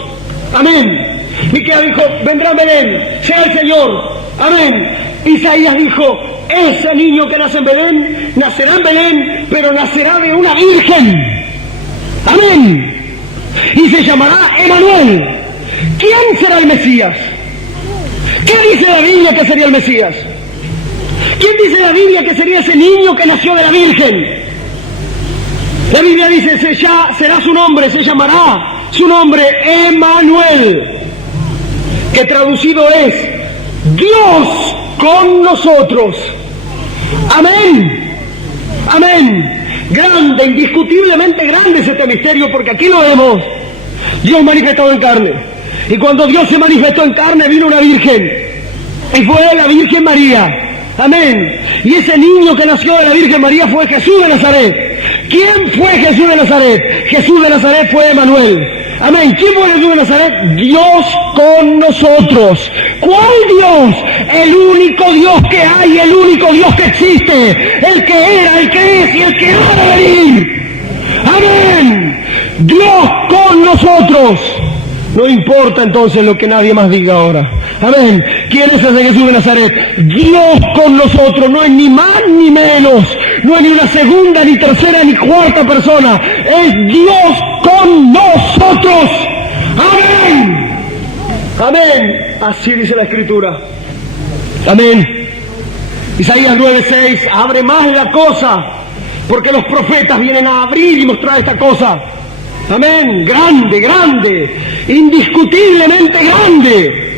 Amén. Miqueas dijo: vendrá en Belén, será el Señor. Amén. Isaías dijo: ese niño que nace en Belén, nacerá en Belén, pero nacerá de una virgen. Amén. Y se llamará Emmanuel. ¿Quién será el Mesías? ¿Qué dice la Biblia que sería el Mesías? ¿Quién dice la Biblia que sería ese niño que nació de la Virgen? La Biblia dice: será su nombre, se llamará su nombre Emmanuel, que traducido es Dios con nosotros. Amén. Amén. Grande, indiscutiblemente grande es este misterio, porque aquí lo vemos. Dios manifestado en carne. Y cuando Dios se manifestó en carne, vino una virgen. Y fue la Virgen María. Amén. Y ese niño que nació de la Virgen María fue Jesús de Nazaret. ¿Quién fue Jesús de Nazaret? Jesús de Nazaret fue Emmanuel. Amén. ¿Quién fue Jesús de Nazaret? Dios con nosotros. ¿Cuál Dios? El único Dios que hay, el único Dios que existe, el que era, el que es y el que ha de venir. Amén. Dios con nosotros. No importa entonces lo que nadie más diga ahora. Amén. ¿Quién es ese Jesús de Nazaret? Dios con nosotros. No es ni más ni menos. No es ni una segunda, ni tercera, ni cuarta persona. Es Dios con nosotros. Amén. Amén. Así dice la Escritura. Amén. Isaías 9:6 abre más la cosa, porque los profetas vienen a abrir y mostrar esta cosa. Amén. Grande, grande, indiscutiblemente grande.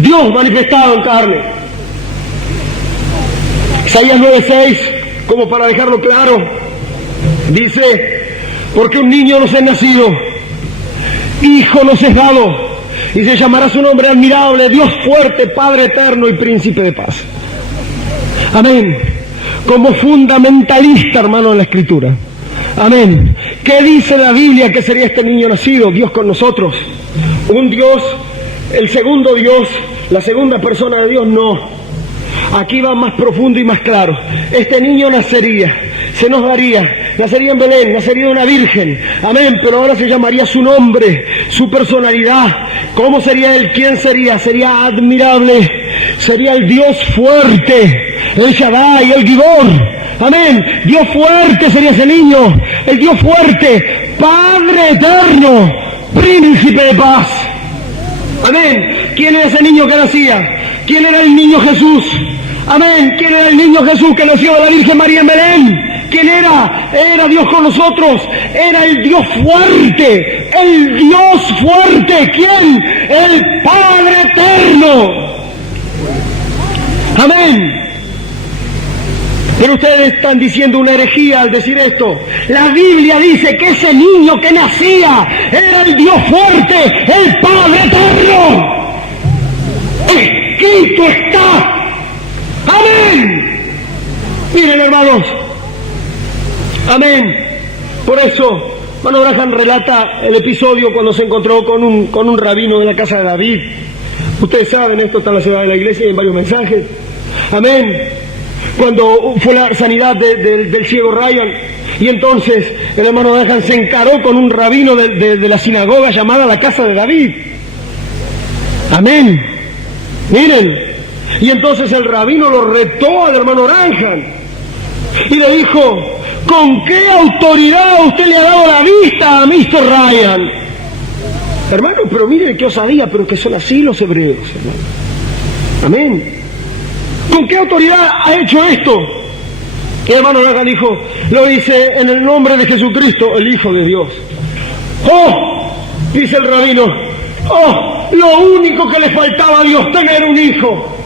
Dios manifestado en carne. Isaías 9:6, como para dejarlo claro, dice: porque un niño nos es nacido, hijo nos es dado, y se llamará su nombre admirable, Dios fuerte, Padre eterno y príncipe de paz. Amén. Como fundamentalista, hermano, en la Escritura. Amén. ¿Qué dice la Biblia que sería este niño nacido? Dios con nosotros. Un Dios, el segundo Dios, la segunda persona de Dios, no. Aquí va más profundo y más claro. Este niño nacería, se nos daría, nacería en Belén, nacería de una virgen. Amén. Pero ahora se llamaría su nombre, su personalidad. ¿Cómo sería él? ¿Quién sería? Sería admirable. Sería el Dios fuerte, el Shaddai, el Gibor. Amén. Dios fuerte sería ese niño. El Dios fuerte, Padre eterno, príncipe de paz. Amén. ¿Quién era ese niño que nacía? ¿Quién era el niño Jesús? Amén. ¿Quién era el niño Jesús que nació de la Virgen María en Belén? ¿Quién era? Era Dios con nosotros. Era el Dios fuerte. El Dios fuerte. ¿Quién? El Padre eterno. Amén. Pero ustedes están diciendo una herejía al decir esto. La Biblia dice que ese niño que nacía era el Dios fuerte, el Padre eterno. Escrito está. Amén. Miren, hermanos. Amén. Por eso, hermano Branham relata el episodio cuando se encontró con un rabino de la casa de David. Ustedes saben, esto está en la ciudad de la iglesia y en varios mensajes. Amén. Cuando fue la sanidad del ciego Ryan, y entonces el hermano Branham se encaró con un rabino de la sinagoga llamada la casa de David. Amén. Miren, y entonces el rabino lo retó al hermano Branham y le dijo: ¿con qué autoridad usted le ha dado la vista a Mr. Ryan? Hermano, pero mire qué osadía, pero que son así los hebreos, hermano. Amén. ¿Con qué autoridad ha hecho esto? Y el hermano Branham dijo: lo hice en el nombre de Jesucristo, el Hijo de Dios. ¡Oh! Dice el rabino: ¡oh! Lo único que le faltaba a Dios, tener un hijo.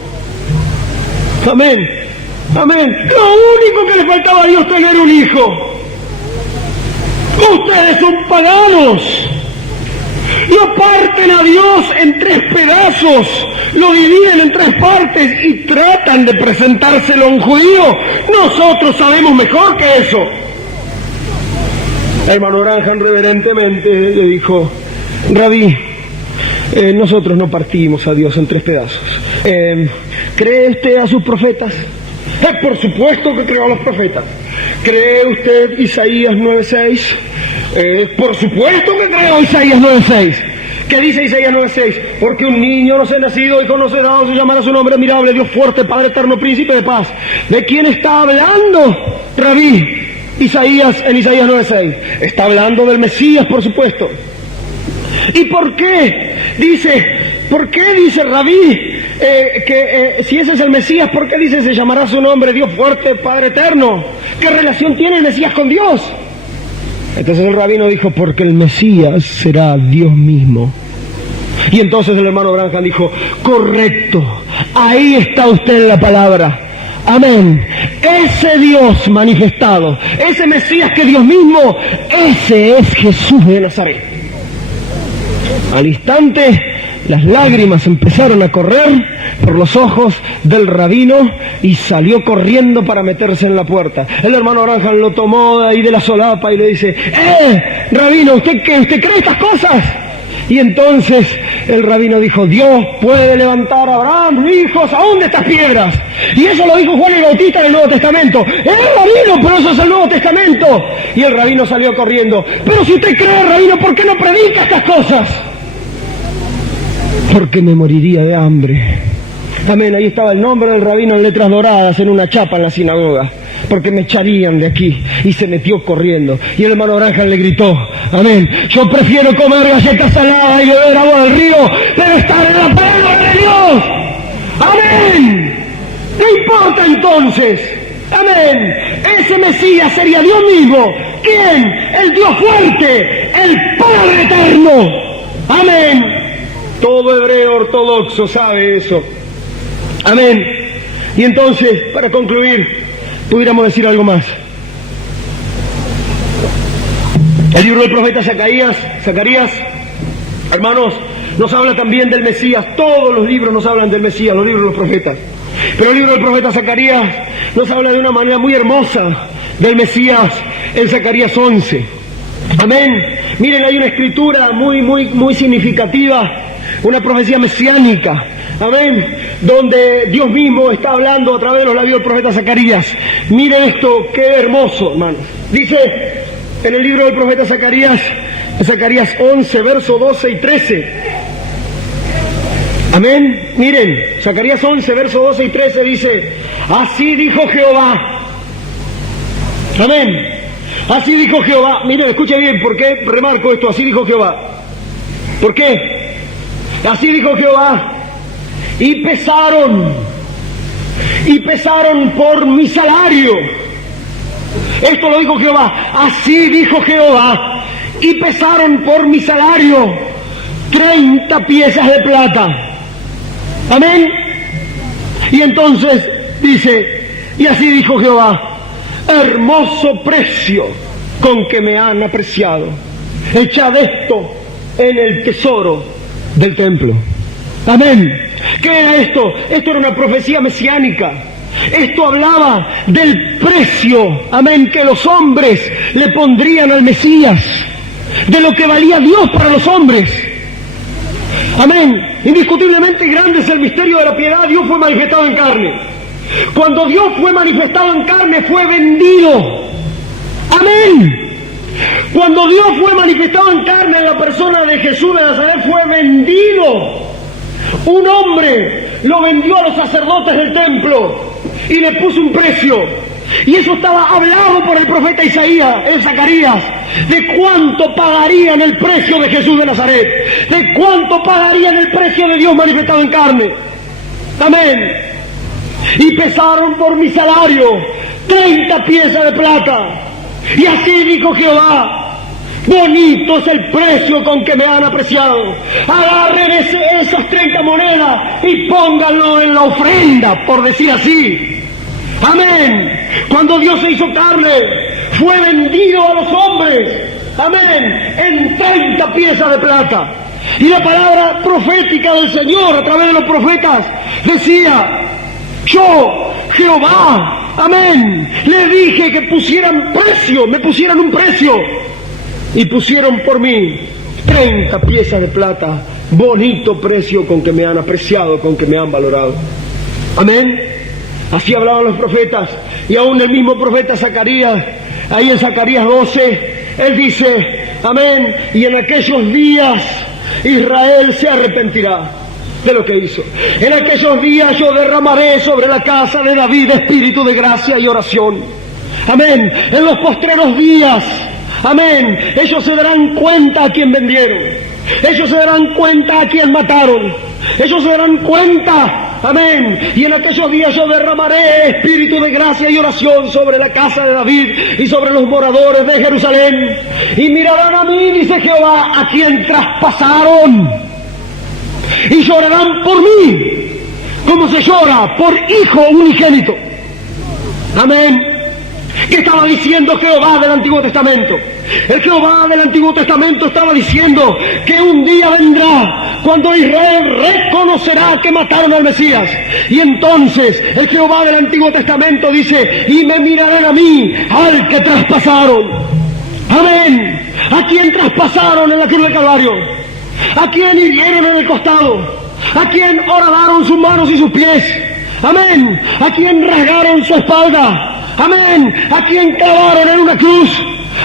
Amén. Amén. Lo único que le faltaba a Dios, tener un hijo. Ustedes son paganos. Lo parten a Dios en 3 pedazos, lo dividen en 3 partes y tratan de presentárselo a un judío. Nosotros sabemos mejor que eso. El hermano Branham reverentemente le dijo: Rabí, nosotros no partimos a Dios en 3 pedazos. ¿Cree usted a sus profetas? Por supuesto que creo a los profetas. ¿Cree usted Isaías 9:6? Por supuesto que creo Isaías 9:6. ¿Qué dice Isaías 9:6? Porque un niño nos ha nacido, hijo nos ha dado, se llamará su nombre admirable, Dios fuerte, Padre eterno, príncipe de paz. ¿De quién está hablando, Rabí? Isaías, en Isaías 9:6. Está hablando del Mesías, por supuesto. ¿Y por qué? ¿Por qué dice Rabí si ese es el Mesías, por qué dice se llamará su nombre Dios fuerte, Padre eterno? ¿Qué relación tiene el Mesías con Dios? Entonces el rabino dijo: porque el Mesías será Dios mismo. Y entonces el hermano Branham dijo: correcto, ahí está usted en la palabra. Amén. Ese Dios manifestado, ese Mesías que Dios mismo, ese es Jesús de Nazaret. Al instante, las lágrimas empezaron a correr por los ojos del rabino y salió corriendo para meterse en la puerta. El hermano Branham lo tomó de ahí de la solapa y le dice: rabino, ¿usted cree estas cosas? Y entonces el rabino dijo: Dios puede levantar a Abraham, hijos, aún de estas piedras. Y eso lo dijo Juan el Bautista en el Nuevo Testamento. Rabino, pero eso es el Nuevo Testamento. Y el rabino salió corriendo: pero si usted cree, rabino, ¿por qué no predica estas cosas? Porque me moriría de hambre. Amén, ahí estaba el nombre del rabino en letras doradas en una chapa en la sinagoga, porque me echarían de aquí. Y se metió corriendo. Y el hermano Branham le gritó: amén, yo prefiero comer galletas saladas y beber agua del río, pero estar en la palabra de Dios. Amén. ¿Qué importa entonces? Amén. Ese Mesías sería Dios mismo. ¿Quién? El Dios fuerte, el Padre eterno. Amén. Todo hebreo ortodoxo sabe eso. Amén. Y entonces, para concluir, pudiéramos decir algo más. El libro del profeta Zacarías, hermanos, nos habla también del Mesías. Todos los libros nos hablan del Mesías, los libros de los profetas. Pero el libro del profeta Zacarías nos habla de una manera muy hermosa del Mesías en Zacarías 11. Amén. Miren, hay una escritura muy significativa, una profecía mesiánica. Amén. Donde Dios mismo está hablando a través de los labios del profeta Zacarías. Miren esto, qué hermoso, hermanos. Dice en el libro del profeta Zacarías 11, versos 12 y 13. Amén. Miren, Zacarías 11, versos 12 y 13 dice: así dijo Jehová. Amén. Así dijo Jehová. Miren, escuchen bien, ¿por qué remarco esto? Así dijo Jehová. ¿Por qué? Así dijo Jehová: y pesaron por mi salario. Esto lo dijo Jehová. Así dijo Jehová: y pesaron por mi salario 30 piezas de plata. Amén. Y entonces dice, y así dijo Jehová, hermoso precio con que me han apreciado. Echad esto en el tesoro del templo. Amén. ¿Qué era esto? Esto era una profecía mesiánica. Esto hablaba del precio, amén, que los hombres le pondrían al Mesías, de lo que valía Dios para los hombres. Amén. Indiscutiblemente grande es el misterio de la piedad. Dios fue manifestado en carne. Cuando Dios fue manifestado en carne, fue vendido. Amén. Cuando Dios fue manifestado en carne en la persona de Jesús de Nazaret, fue vendido. Un hombre lo vendió a los sacerdotes del templo y le puso un precio. Y eso estaba hablado por el profeta Isaías, el Zacarías, de cuánto pagarían el precio de Jesús de Nazaret, de cuánto pagarían el precio de Dios manifestado en carne. Amén. Y pesaron por mi salario 30 piezas de plata. Y así dijo Jehová, bonito es el precio con que me han apreciado. Agarren esas 30 monedas y pónganlo en la ofrenda, por decir así. Amén. Cuando Dios se hizo carne, fue vendido a los hombres. Amén. En 30 piezas de plata. Y la palabra profética del Señor a través de los profetas decía, yo, Jehová, amén, le dije que pusieran precio, me pusieran un precio. Y pusieron por mí 30 piezas de plata, bonito precio con que me han apreciado, con que me han valorado. Amén. Así hablaban los profetas. Y aún el mismo profeta Zacarías, ahí en Zacarías 12, él dice, amén, y en aquellos días Israel se arrepentirá de lo que hizo. En aquellos días yo derramaré sobre la casa de David espíritu de gracia y oración. Amén. En los postreros días, amén, ellos se darán cuenta a quién vendieron. Ellos se darán cuenta a quién mataron. Ellos se darán cuenta, amén. Y en aquellos días yo derramaré espíritu de gracia y oración sobre la casa de David y sobre los moradores de Jerusalén. Y mirarán a mí, dice Jehová, a quien traspasaron. Y llorarán por mí, como se llora por hijo unigénito. Amén. ¿Qué estaba diciendo Jehová del Antiguo Testamento? El Jehová del Antiguo Testamento estaba diciendo que un día vendrá cuando Israel reconocerá que mataron al Mesías. Y entonces el Jehová del Antiguo Testamento dice, y me mirarán a mí, al que traspasaron. Amén. ¿A quién traspasaron en la cruz del Calvario? ¿A quién hirieron en el costado? ¿A quién horadaron sus manos y sus pies? Amén. ¿A quién rasgaron su espalda? Amén. ¿A quién clavaron en una cruz?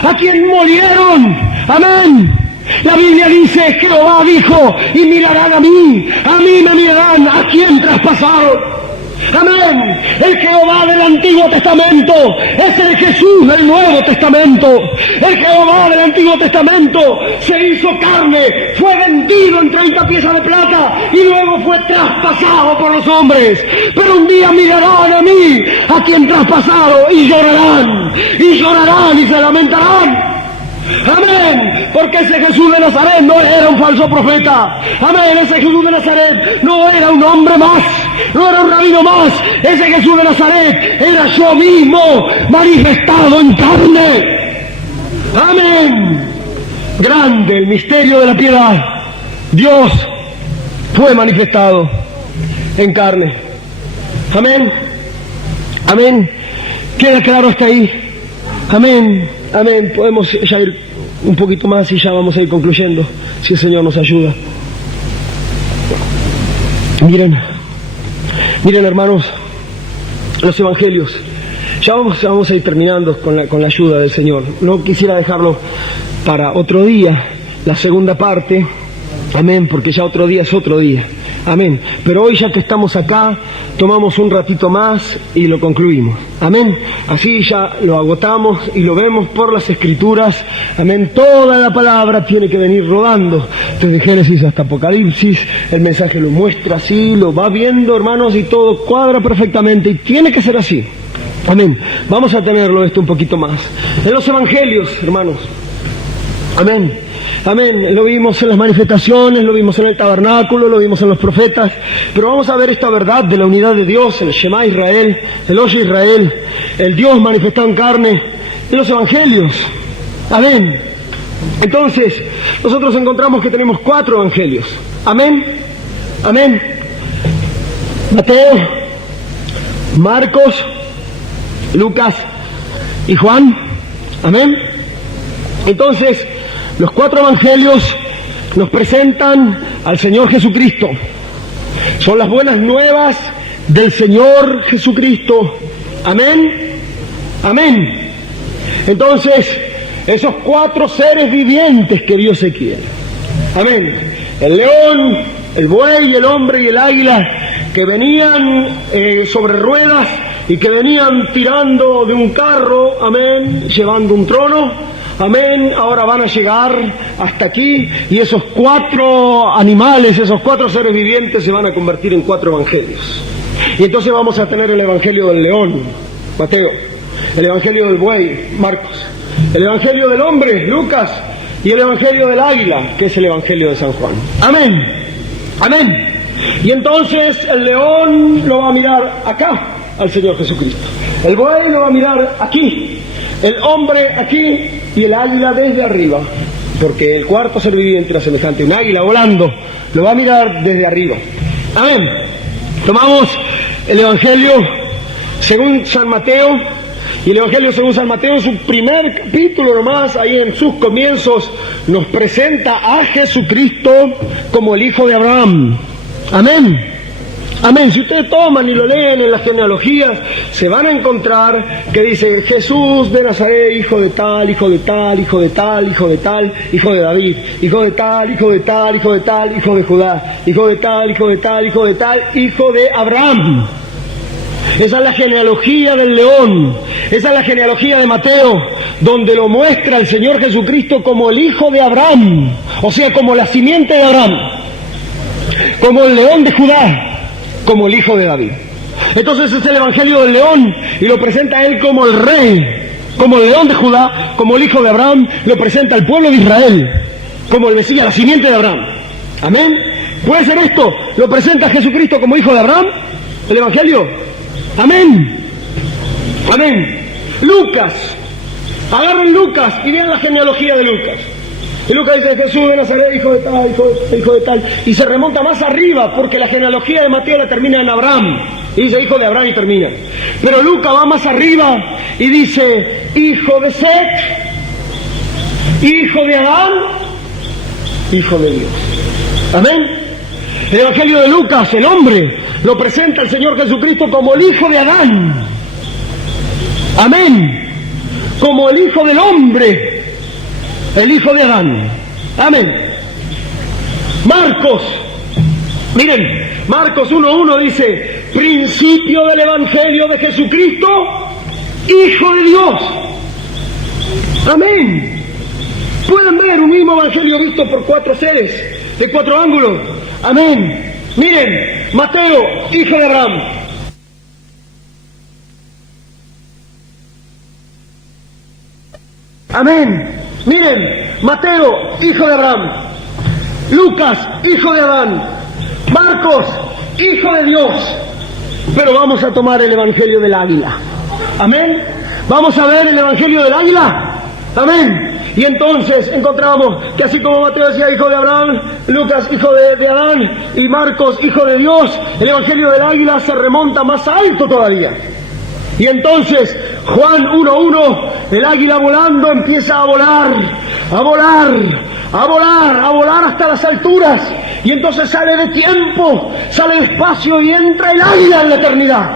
¿A quién molieron? Amén. La Biblia dice, Jehová dijo, y mirarán a mí me mirarán, ¿a quién traspasaron? Amén. El Jehová del Antiguo Testamento es el Jesús del Nuevo Testamento. El Jehová del Antiguo Testamento se hizo carne, fue vendido en 30 piezas de plata y luego fue traspasado por los hombres. Pero un día mirarán a mí, a quien traspasaron, y llorarán y se lamentarán. Amén, porque ese Jesús de Nazaret no era un falso profeta. Amén, ese Jesús de Nazaret no era un hombre más, no era un rabino más. Ese Jesús de Nazaret era yo mismo manifestado en carne. Amén. Grande el misterio de la piedad. Dios fue manifestado en carne. Amén. Amén. Queda claro hasta ahí. Amén. Amén. Podemos ya ir un poquito más y ya vamos a ir concluyendo, si el Señor nos ayuda. Miren hermanos, los evangelios. Ya vamos a ir terminando con la ayuda del Señor. No quisiera dejarlo para otro día, la segunda parte. Amén, porque ya otro día es otro día. Amén. Pero hoy, ya que estamos acá, tomamos un ratito más y lo concluimos. Amén. Así ya lo agotamos y lo vemos por las Escrituras. Amén. Toda la palabra tiene que venir rodando. Desde Génesis hasta Apocalipsis, el mensaje lo muestra así, lo va viendo, hermanos, y todo cuadra perfectamente. Y tiene que ser así. Amén. Vamos a tenerlo esto un poquito más. En los evangelios, hermanos. Amén. Amén. Lo vimos en las manifestaciones, lo vimos en el tabernáculo, lo vimos en los profetas. Pero vamos a ver esta verdad de la unidad de Dios, el Shema Israel, el Oye Israel, el Dios manifestado en carne, en los evangelios. Amén. Entonces, nosotros encontramos que tenemos 4 evangelios. Amén. Amén. Mateo, Marcos, Lucas y Juan. Amén. Entonces, los 4 evangelios nos presentan al Señor Jesucristo. Son las buenas nuevas del Señor Jesucristo. Amén. Amén. Entonces, esos 4 seres vivientes que vio Ezequiel. Amén. El león, el buey, el hombre y el águila que venían sobre ruedas y que venían tirando de un carro, amén, llevando un trono. Amén, ahora van a llegar hasta aquí y esos 4 animales, esos 4 seres vivientes se van a convertir en 4 evangelios. Y entonces vamos a tener el evangelio del león, Mateo, el evangelio del buey, Marcos, el evangelio del hombre, Lucas, y el evangelio del águila, que es el evangelio de San Juan. Amén, amén. Y entonces el león lo va a mirar acá al Señor Jesucristo, el buey lo va a mirar aquí, el hombre aquí y el águila desde arriba, porque el cuarto ser viviente era semejante a un águila volando, lo va a mirar desde arriba. Amén. Tomamos el Evangelio según San Mateo, y el Evangelio según San Mateo en su primer capítulo nomás, ahí en sus comienzos, nos presenta a Jesucristo como el hijo de Abraham. Amén. Amén. Si ustedes toman y lo leen en las genealogías, se van a encontrar que dice Jesús de Nazaret, hijo de tal, hijo de tal, hijo de tal, hijo de tal, hijo de David, hijo de tal, hijo de tal, hijo de tal, hijo de Judá, hijo de tal, hijo de tal, hijo de tal, hijo de Abraham. Esa es la genealogía del león, esa es la genealogía de Mateo, donde lo muestra el Señor Jesucristo como el hijo de Abraham, o sea, como la simiente de Abraham, como el león de Judá, como el hijo de David. Entonces es el evangelio del león y lo presenta a él como el rey, como el león de Judá, como el hijo de Abraham, lo presenta al pueblo de Israel, como el Mesías, la simiente de Abraham. Amén. ¿Puede ser esto? ¿Lo presenta a Jesucristo como hijo de Abraham? ¿El evangelio? Amén. Amén. Lucas. Agarren Lucas y vean la genealogía de Lucas. Y Lucas dice Jesús de Nazaret, hijo de tal, hijo de tal. Y se remonta más arriba porque la genealogía de Mateo la termina en Abraham. Y dice hijo de Abraham y termina. Pero Lucas va más arriba y dice hijo de Set, hijo de Adán, hijo de Dios. Amén. El evangelio de Lucas, el hombre, lo presenta el Señor Jesucristo como el hijo de Adán. Amén. Como el hijo del hombre. El hijo de Adán. Amén. Marcos. Miren, Marcos 1:1 dice, principio del evangelio de Jesucristo, hijo de Dios. Amén. Pueden ver un mismo evangelio visto por 4 seres, de 4 ángulos. Amén. Miren, Mateo, hijo de Abraham. Amén. Miren, Mateo, hijo de Abraham. Lucas, hijo de Adán. Marcos, hijo de Dios. Pero vamos a tomar el evangelio del águila. Amén. Vamos a ver el evangelio del águila. Amén. Y entonces encontramos que así como Mateo decía hijo de Abraham, Lucas hijo de Adán y Marcos hijo de Dios, el evangelio del águila se remonta más alto todavía. Y entonces Juan 1:1, el águila volando empieza a volar, a volar, a volar, a volar hasta las alturas. Y entonces sale de tiempo, sale de espacio y entra el águila en la eternidad.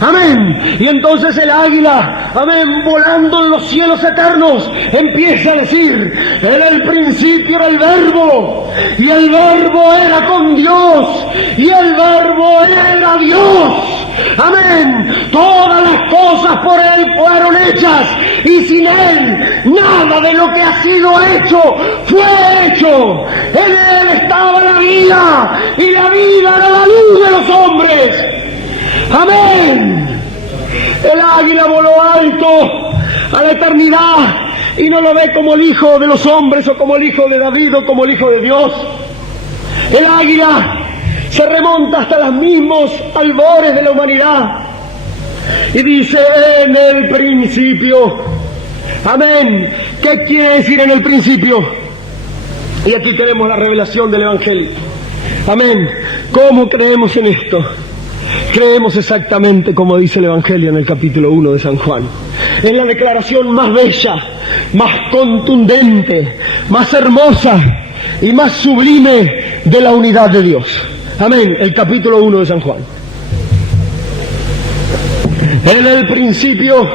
Amén. Y entonces el águila, amén, volando en los cielos eternos, empieza a decir, en el principio era el verbo, y el verbo era con Dios, y el verbo era Dios. Amén. Todas las cosas por Él fueron hechas, y sin Él nada de lo que ha sido hecho fue hecho. En Él estaba la vida, y la vida era la luz de los hombres. Amén. El águila voló alto a la eternidad y no lo ve como el hijo de los hombres o como el hijo de David o como el hijo de Dios. El águila se remonta hasta los mismos albores de la humanidad y dice: en el principio. Amén. ¿Qué quiere decir en el principio? Y aquí tenemos la revelación del Evangelio. Amén. ¿Cómo creemos en esto? Creemos exactamente como dice el Evangelio en el capítulo 1 de San Juan. Es la declaración más bella, más contundente, más hermosa y más sublime de la unidad de Dios. Amén. El capítulo 1 de San Juan. En el principio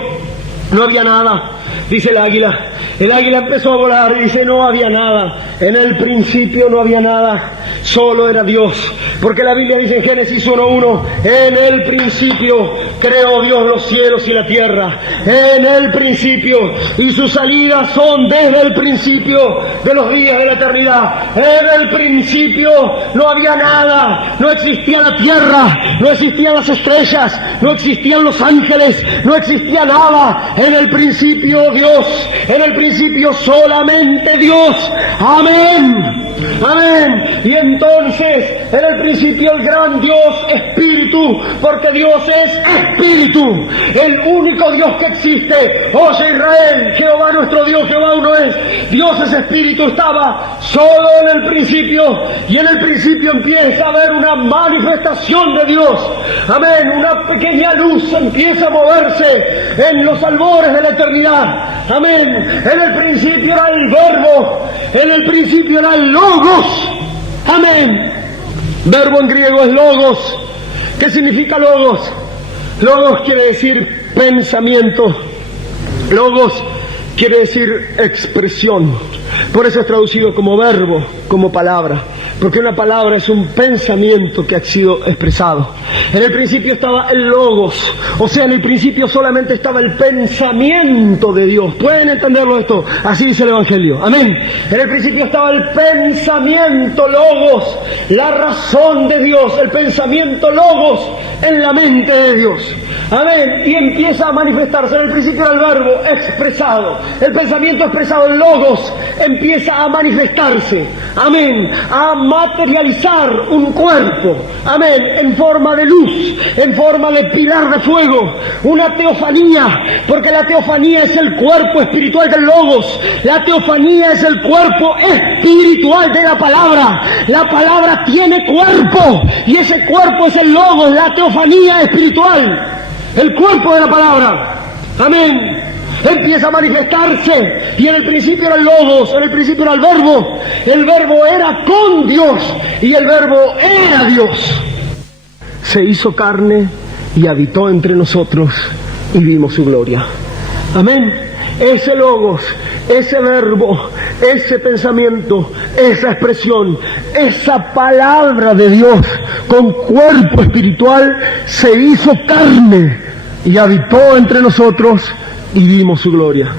no había nada, dice el águila. El águila empezó a volar y dice: no había nada. En el principio no había nada, solo era Dios. Porque la Biblia dice en Génesis 1:1: en el principio creó Dios los cielos y la tierra. En el principio, y sus salidas son desde el principio de los días de la eternidad. En el principio no había nada, no existía la tierra, no existían las estrellas, no existían los ángeles, no existía nada. En el principio Dios, en el principio solamente Dios. Amén. Amén. Y entonces, en el principio el gran Dios Espíritu, porque Dios es Espíritu, el único Dios que existe. Oye Israel, Jehová nuestro Dios, Jehová uno es. Dios es Espíritu, estaba solo en el principio, y en el principio empieza a haber una manifestación de Dios. Amén. Una pequeña luz empieza a moverse en los albores de la eternidad. Amén. En el principio era el Verbo, en el principio era el Logos. Amén. Verbo en griego es logos. ¿Qué significa logos? Logos quiere decir pensamiento. Logos quiere decir expresión. Por eso es traducido como verbo, como palabra. Porque una palabra es un pensamiento que ha sido expresado. En el principio estaba el logos, o sea, en el principio solamente estaba el pensamiento de Dios. ¿Pueden entenderlo esto? Así dice el Evangelio. Amén. En el principio estaba el pensamiento logos, la razón de Dios, el pensamiento logos en la mente de Dios. Amén. Y empieza a manifestarse. En el principio era el verbo expresado, el pensamiento expresado, el logos empieza a manifestarse. Amén. A materializar un cuerpo. Amén. En forma de luz, en forma de pilar de fuego. Una teofanía, porque la teofanía es el cuerpo espiritual del logos. La teofanía es el cuerpo espiritual de la palabra. La palabra tiene cuerpo y ese cuerpo es el logos, la teofanía espiritual. El cuerpo de la palabra. Amén. Empieza a manifestarse, y en el principio era el logos, en el principio era el verbo era con Dios, y el verbo era Dios. Se hizo carne y habitó entre nosotros, y vimos su gloria. Amén. Ese logos, ese verbo, ese pensamiento, esa expresión, esa palabra de Dios con cuerpo espiritual se hizo carne y habitó entre nosotros y vimos su gloria.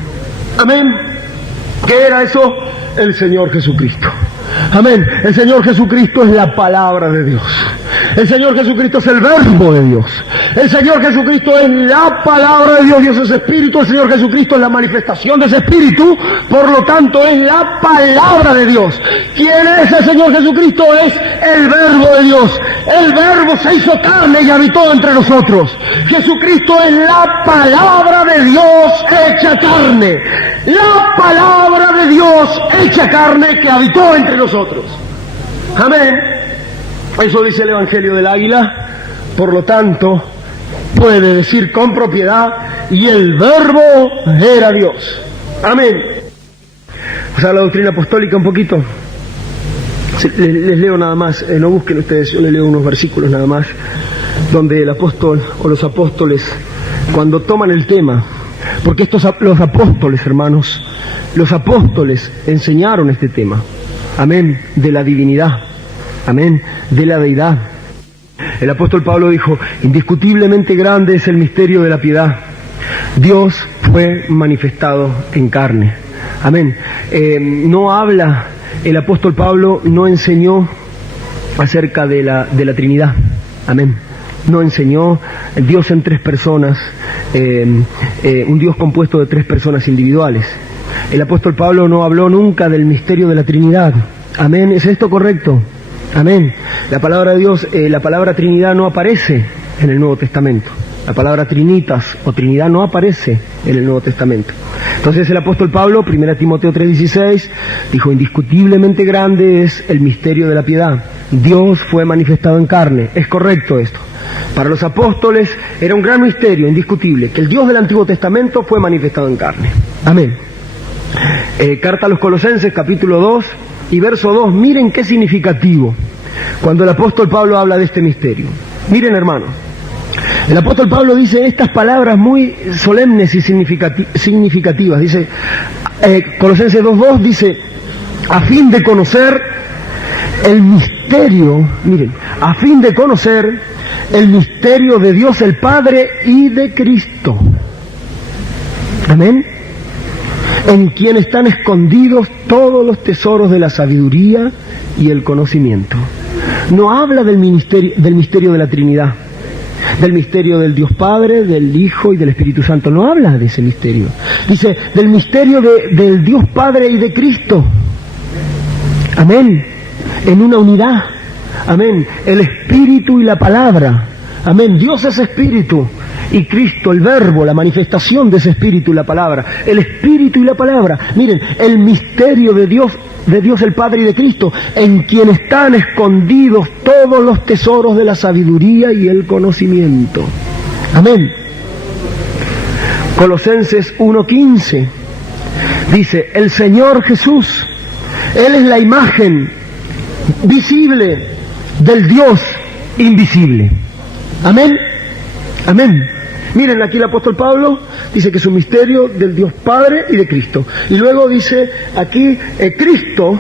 Amén. ¿Qué era eso? El Señor Jesucristo. Amén. El Señor Jesucristo es la palabra de Dios. El Señor Jesucristo es el verbo de Dios. El Señor Jesucristo es la palabra de Dios. Dios es Espíritu. El Señor Jesucristo es la manifestación de ese Espíritu. Por lo tanto, es la palabra de Dios. ¿Quién es el Señor Jesucristo? Es el verbo de Dios. El verbo se hizo carne y habitó entre nosotros. Jesucristo es la palabra de Dios hecha carne. La palabra de Dios hecha carne que habitó entre nosotros. Amén. Eso dice el Evangelio del Águila. Por lo tanto, puede decir con propiedad: y el verbo era Dios. Amén. O sea, la doctrina apostólica un poquito. Les leo nada más, no busquen ustedes, yo les leo unos versículos nada más, donde el apóstol o los apóstoles, cuando toman el tema, porque los apóstoles, hermanos, los apóstoles enseñaron este tema. Amén. De la divinidad. Amén. De la deidad. El apóstol Pablo dijo: indiscutiblemente grande es el misterio de la piedad. Dios fue manifestado en carne. Amén. No habla, el apóstol Pablo no enseñó acerca de la Trinidad. Amén. No enseñó el Dios en tres personas, un Dios compuesto de tres personas individuales. El apóstol Pablo no habló nunca del misterio de la Trinidad. Amén. ¿Es esto correcto? Amén. La palabra de Dios, la palabra Trinidad no aparece en el Nuevo Testamento. La palabra Trinitas o Trinidad no aparece en el Nuevo Testamento. Entonces el apóstol Pablo, 1 Timoteo 3:16, dijo: indiscutiblemente grande es el misterio de la piedad. Dios fue manifestado en carne. Es correcto esto. Para los apóstoles era un gran misterio, indiscutible, que el Dios del Antiguo Testamento fue manifestado en carne. Amén. Carta a los Colosenses, capítulo 2 y verso 2. Miren qué significativo cuando el apóstol Pablo habla de este misterio. Miren, hermanos. El apóstol Pablo dice estas palabras muy solemnes y significativas. Dice, Colosenses 2:2 dice: a fin de conocer el misterio, miren, a fin de conocer el misterio de Dios el Padre y de Cristo. Amén. En quien están escondidos todos los tesoros de la sabiduría y el conocimiento. No habla del misterio de la Trinidad, del misterio del Dios Padre, del Hijo y del Espíritu Santo. No habla de ese misterio. Dice del misterio del Dios Padre y de Cristo. Amén. En una unidad. Amén. El Espíritu y la Palabra. Amén. Dios es Espíritu y Cristo, el Verbo, la manifestación de ese Espíritu y la Palabra. El Espíritu y la Palabra. Miren, el misterio de Dios el Padre y de Cristo, en quien están escondidos todos los tesoros de la sabiduría y el conocimiento. Amén. Colosenses 1:15 dice: el Señor Jesús, Él es la imagen visible del Dios invisible. Amén. Amén. Miren, aquí el apóstol Pablo dice que es un misterio del Dios Padre y de Cristo. Y luego dice aquí, Cristo,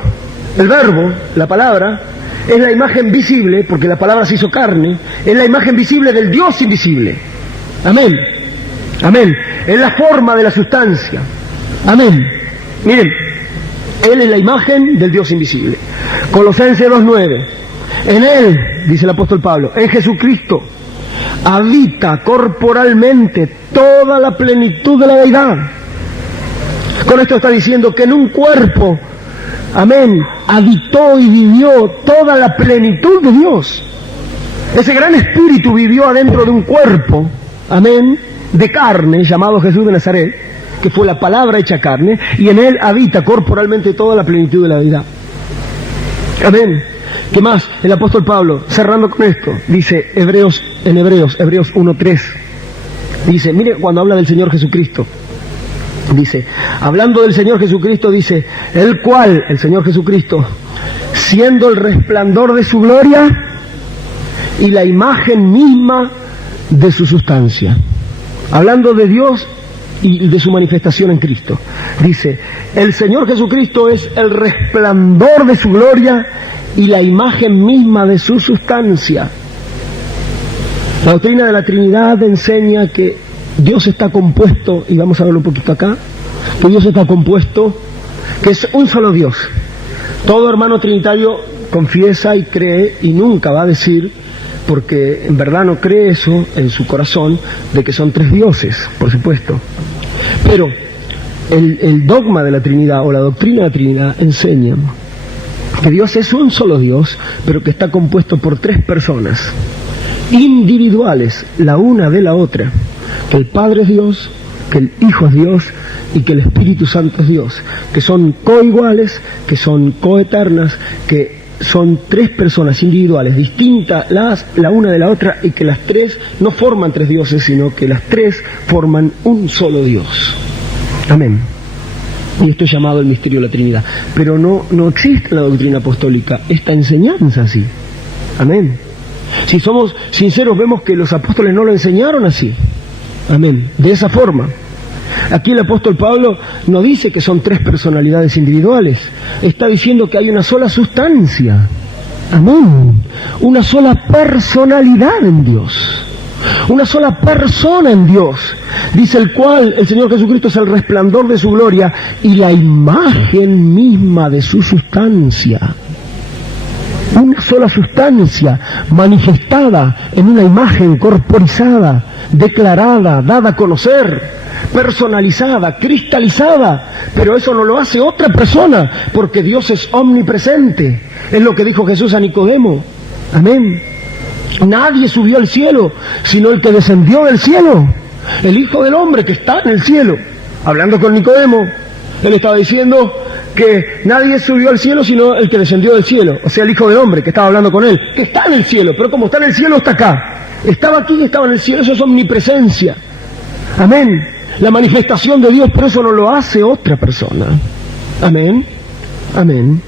el Verbo, la Palabra, es la imagen visible, porque la Palabra se hizo carne, es la imagen visible del Dios invisible. Amén. Amén. Es la forma de la sustancia. Amén. Miren, Él es la imagen del Dios invisible. Colosenses 2:9. En Él, dice el apóstol Pablo, en Jesucristo, habita corporalmente toda la plenitud de la deidad. Con esto está diciendo que en un cuerpo, amén, habitó y vivió toda la plenitud de Dios. Ese gran espíritu vivió adentro de un cuerpo, amén, de carne, llamado Jesús de Nazaret, que fue la palabra hecha carne, y en él habita corporalmente toda la plenitud de la deidad. Amén. ¿Qué más? El apóstol Pablo, cerrando con esto, dice Hebreos 1:3, dice, mire cuando habla del Señor Jesucristo, dice, hablando del Señor Jesucristo, dice, el cual, el Señor Jesucristo, siendo el resplandor de su gloria y la imagen misma de su sustancia. Hablando de Dios y de su manifestación en Cristo. Dice, el Señor Jesucristo es el resplandor de su gloria y la imagen misma de su sustancia. La doctrina de la Trinidad enseña que Dios está compuesto, y vamos a verlo un poquito acá, que Dios está compuesto, que es un solo Dios. Todo hermano trinitario confiesa y cree y nunca va a decir, porque en verdad no cree eso en su corazón, de que son tres dioses, por supuesto. Pero el dogma de la Trinidad o la doctrina de la Trinidad enseña que Dios es un solo Dios, pero que está compuesto por tres personas individuales, la una de la otra, que el Padre es Dios, que el Hijo es Dios y que el Espíritu Santo es Dios, que son coiguales, que son coeternas, que son tres personas individuales, distintas la una de la otra, y que las tres no forman tres dioses, sino que las tres forman un solo Dios. Amén. Y esto es llamado el misterio de la Trinidad. Pero no existe en la doctrina apostólica esta enseñanza así. Amén. Si somos sinceros, vemos que los apóstoles no lo enseñaron así. Amén. De esa forma. Aquí el apóstol Pablo no dice que son tres personalidades individuales. Está diciendo que hay una sola sustancia. Amén. Una sola personalidad en Dios. Una sola persona en Dios. Dice el cual el Señor Jesucristo es el resplandor de su gloria y la imagen misma de su sustancia. Una sola sustancia manifestada en una imagen corporizada, declarada, dada a conocer, personalizada, cristalizada, pero eso no lo hace otra persona, porque Dios es omnipresente. Es lo que dijo Jesús a Nicodemo. Amén. Nadie subió al cielo, sino el que descendió del cielo, el Hijo del Hombre que está en el cielo. Hablando con Nicodemo, él estaba diciendo que nadie subió al cielo sino el que descendió del cielo, o sea, el Hijo del Hombre que estaba hablando con él, que está en el cielo, pero como está en el cielo está acá. Estaba aquí y estaba en el cielo, eso es omnipresencia. Amén. La manifestación de Dios, pero eso no lo hace otra persona. Amén. Amén.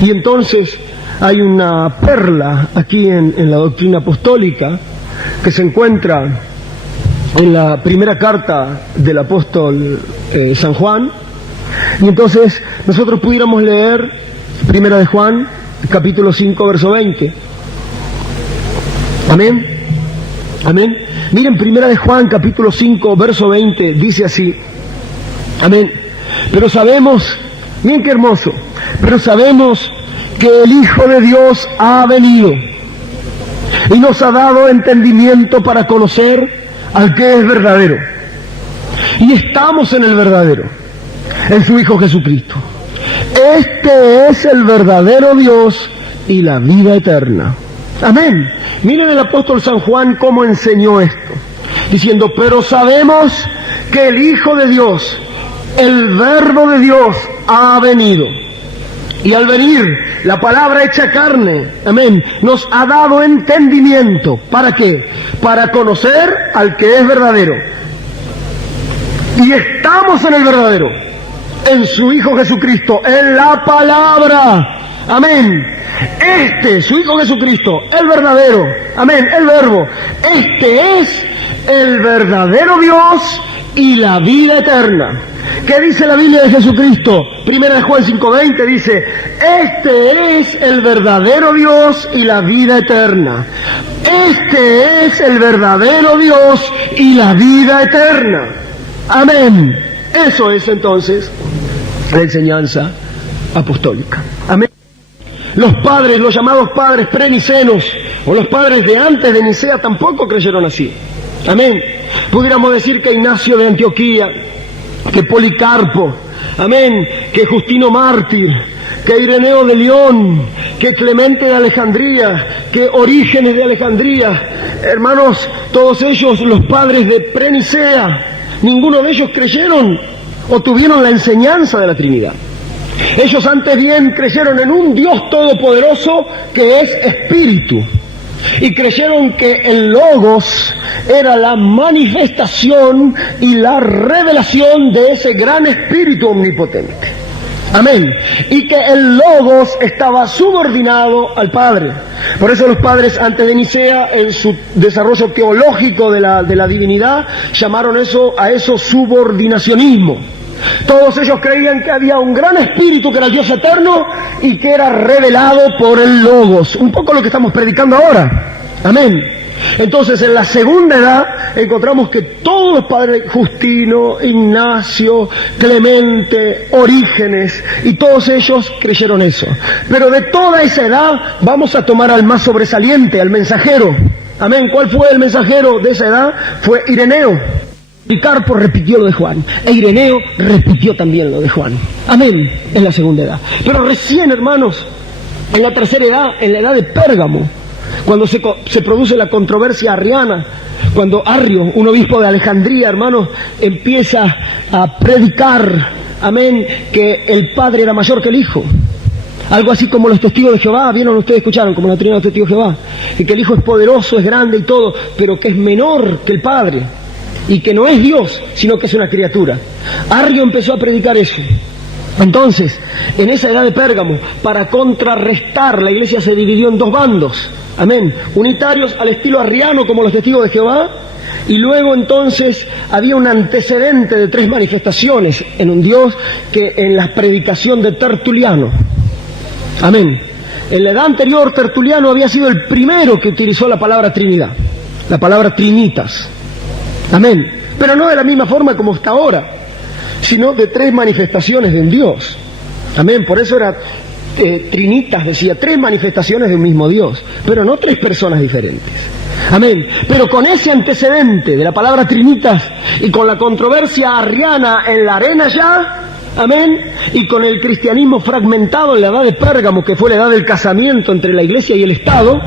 Y entonces hay una perla aquí en la doctrina apostólica que se encuentra en la primera carta del apóstol San Juan. Y entonces nosotros pudiéramos leer Primera de Juan, capítulo 5, verso 20. Amén. Amén. Miren, Primera de Juan, capítulo 5, verso 20, dice así. Amén. Pero sabemos, miren qué hermoso, pero sabemos que el Hijo de Dios ha venido y nos ha dado entendimiento para conocer al que es verdadero. Y estamos en el verdadero, en su Hijo Jesucristo. Este es el verdadero Dios y la vida eterna. Amén. Miren el apóstol San Juan cómo enseñó esto, diciendo, pero sabemos que el Hijo de Dios, el Verbo de Dios, ha venido. Y al venir, la palabra hecha carne, amén, nos ha dado entendimiento. ¿Para qué? Para conocer al que es verdadero. Y estamos en el verdadero, en su Hijo Jesucristo, en la palabra. Amén. Su Hijo Jesucristo, el verdadero, amén, el Verbo. Este es el verdadero Dios y la vida eterna. ¿Qué dice la Biblia de Jesucristo? Primera de Juan 5:20 dice, este es el verdadero Dios y la vida eterna. Este es el verdadero Dios y la vida eterna. Amén. Eso es entonces la enseñanza apostólica. Amén. Los padres, los llamados padres prenicenos, o los padres de antes de Nicea tampoco creyeron así. Amén. Pudiéramos decir que Ignacio de Antioquía, que Policarpo, amén, que Justino Mártir, que Ireneo de León, que Clemente de Alejandría, que Orígenes de Alejandría, hermanos, todos ellos los padres de prenicea, ninguno de ellos creyeron o tuvieron la enseñanza de la Trinidad. Ellos antes bien creyeron en un Dios todopoderoso que es Espíritu, y creyeron que el Logos era la manifestación y la revelación de ese gran Espíritu omnipotente. Amén. Y que el Logos estaba subordinado al Padre. Por eso los padres antes de Nicea, en su desarrollo teológico de la divinidad, llamaron a eso subordinacionismo. Todos ellos creían que había un gran espíritu que era el Dios eterno y que era revelado por el Logos. Un poco lo que estamos predicando ahora. Amén. Entonces, en la segunda edad encontramos que todos los padres, Justino, Ignacio, Clemente, Orígenes, y todos ellos creyeron eso. Pero de toda esa edad vamos a tomar al más sobresaliente, al mensajero. Amén. ¿Cuál fue el mensajero de esa edad? Fue Ireneo. Policarpo repitió lo de Juan, e Ireneo repitió también lo de Juan. Amén, en la segunda edad. Pero recién, hermanos, en la tercera edad, en la edad de Pérgamo, cuando se produce la controversia arriana, cuando Arrio, un obispo de Alejandría, hermanos, empieza a predicar, amén, que el Padre era mayor que el Hijo. Algo así como los testigos de Jehová, ¿vieron? Ustedes escucharon, como la Trinidad de los testigos de Jehová. Y que el Hijo es poderoso, es grande y todo, pero que es menor que el Padre. Y que no es Dios, sino que es una criatura. Arrio empezó a predicar eso. Entonces, en esa edad de Pérgamo, para contrarrestar, la iglesia se dividió en dos bandos. Amén. Unitarios al estilo arriano, como los testigos de Jehová. Y luego entonces había un antecedente de 3 manifestaciones en un Dios que en la predicación de Tertuliano. Amén. En la edad anterior, Tertuliano había sido el primero que utilizó la palabra Trinidad, la palabra Trinitas. Amén. Pero no de la misma forma como está ahora, sino de 3 manifestaciones de un Dios. Amén. Por eso era Trinitas, decía, 3 manifestaciones de un mismo Dios, pero no 3 personas diferentes. Amén. Pero con ese antecedente de la palabra trinitas y con la controversia arriana en la arena ya, amén, y con el cristianismo fragmentado en la edad de Pérgamo, que fue la edad del casamiento entre la iglesia y el Estado,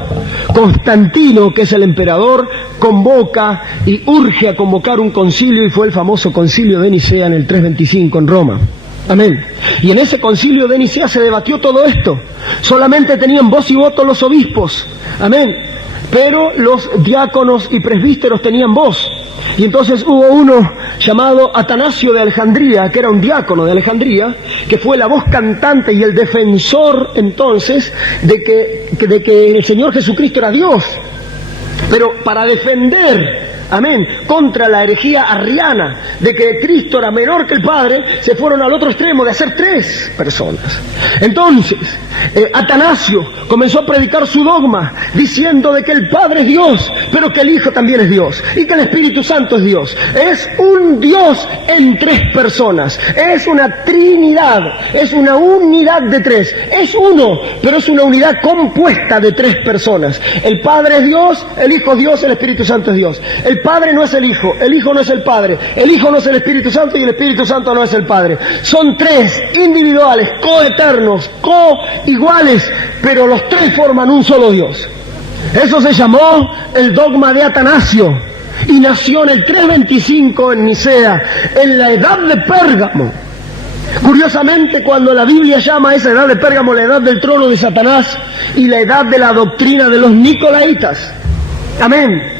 Constantino, que es el emperador, convoca y urge a convocar un concilio, y fue el famoso concilio de Nicea en el 325 en Roma. Amén. Y en ese concilio de Nicea se debatió todo esto. Solamente tenían voz y voto los obispos. Amén. Pero los diáconos y presbíteros tenían voz. Y entonces hubo uno llamado Atanasio de Alejandría, que era un diácono de Alejandría, que fue la voz cantante y el defensor entonces de que el Señor Jesucristo era Dios. Pero para defender, amén, contra la herejía arriana de que Cristo era menor que el Padre, se fueron al otro extremo de hacer 3 personas. Entonces, Atanasio comenzó a predicar su dogma, diciendo de que el Padre es Dios, pero que el Hijo también es Dios, y que el Espíritu Santo es Dios. Es un Dios en 3 personas, es una Trinidad, es una unidad de 3, es uno, pero es una unidad compuesta de 3 personas. El Padre es Dios, el Hijo es Dios, el Espíritu Santo es Dios. El Padre no es el Hijo no es el Padre, el Hijo no es el Espíritu Santo y el Espíritu Santo no es el Padre. Son 3 individuales, coeternos, coiguales, pero los 3 forman un solo Dios. Eso se llamó el dogma de Atanasio y nació en el 325 en Nicea, en la edad de Pérgamo. Curiosamente, cuando la Biblia llama a esa edad de Pérgamo la edad del trono de Satanás y la edad de la doctrina de los nicolaitas. Amén.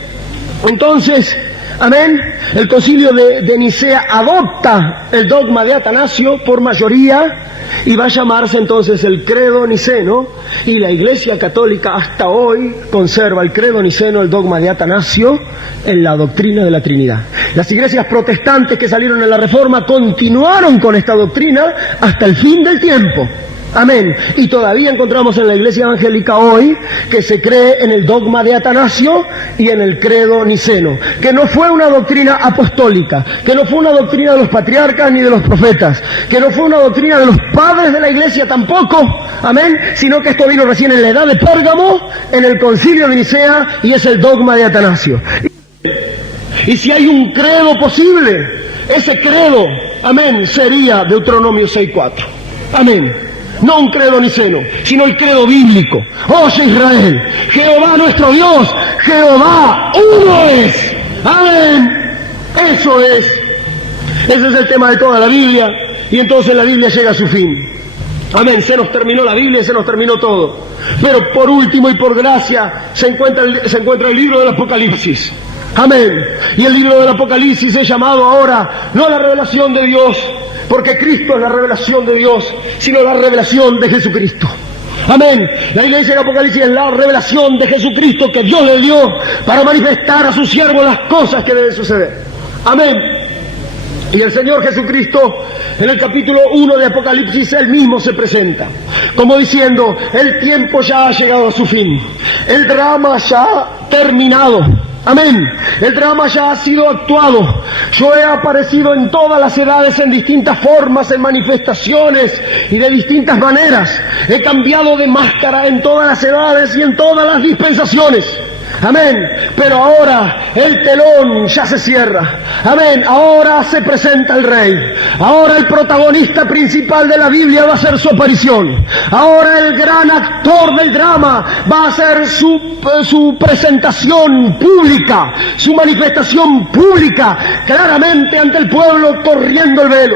Entonces, amén, el concilio de Nicea adopta el dogma de Atanasio por mayoría y va a llamarse entonces el credo niceno, y la Iglesia Católica hasta hoy conserva el credo niceno, el dogma de Atanasio, en la doctrina de la Trinidad. Las iglesias protestantes que salieron en la Reforma continuaron con esta doctrina hasta el fin del tiempo. Amén. Y todavía encontramos en la iglesia evangélica hoy que se cree en el dogma de Atanasio y en el credo niceno, que no fue una doctrina apostólica, que no fue una doctrina de los patriarcas ni de los profetas, que no fue una doctrina de los padres de la iglesia tampoco, amén, sino que esto vino recién en la edad de Pérgamo, en el concilio de Nicea, y es el dogma de Atanasio. Y si hay un credo posible, ese credo, amén, sería Deuteronomio 6:4. Amén. No un credo niceno, sino el credo bíblico. Oye Israel, Jehová nuestro Dios, Jehová uno es. Amén. Eso es. Ese es el tema de toda la Biblia, y entonces la Biblia llega a su fin. Amén. Se nos terminó la Biblia y se nos terminó todo. Pero por último y por gracia se encuentra el libro del Apocalipsis. Amén. Y el libro del Apocalipsis es llamado ahora no la revelación de Dios, porque Cristo es la revelación de Dios, sino la revelación de Jesucristo. Amén. La iglesia del Apocalipsis es la revelación de Jesucristo que Dios le dio para manifestar a sus siervos las cosas que deben suceder. Amén. Y el Señor Jesucristo, en el capítulo 1 de Apocalipsis, Él mismo se presenta, como diciendo, el tiempo ya ha llegado a su fin, el drama ya ha terminado. Amén. El drama ya ha sido actuado. Yo he aparecido en todas las edades, en distintas formas, en manifestaciones y de distintas maneras. He cambiado de máscara en todas las edades y en todas las dispensaciones. Amén. Pero ahora el telón ya se cierra. Amén. Ahora se presenta el Rey. Ahora el protagonista principal de la Biblia va a ser su aparición. Ahora el gran actor del drama va a hacer su presentación pública, su manifestación pública, claramente ante el pueblo, corriendo el velo,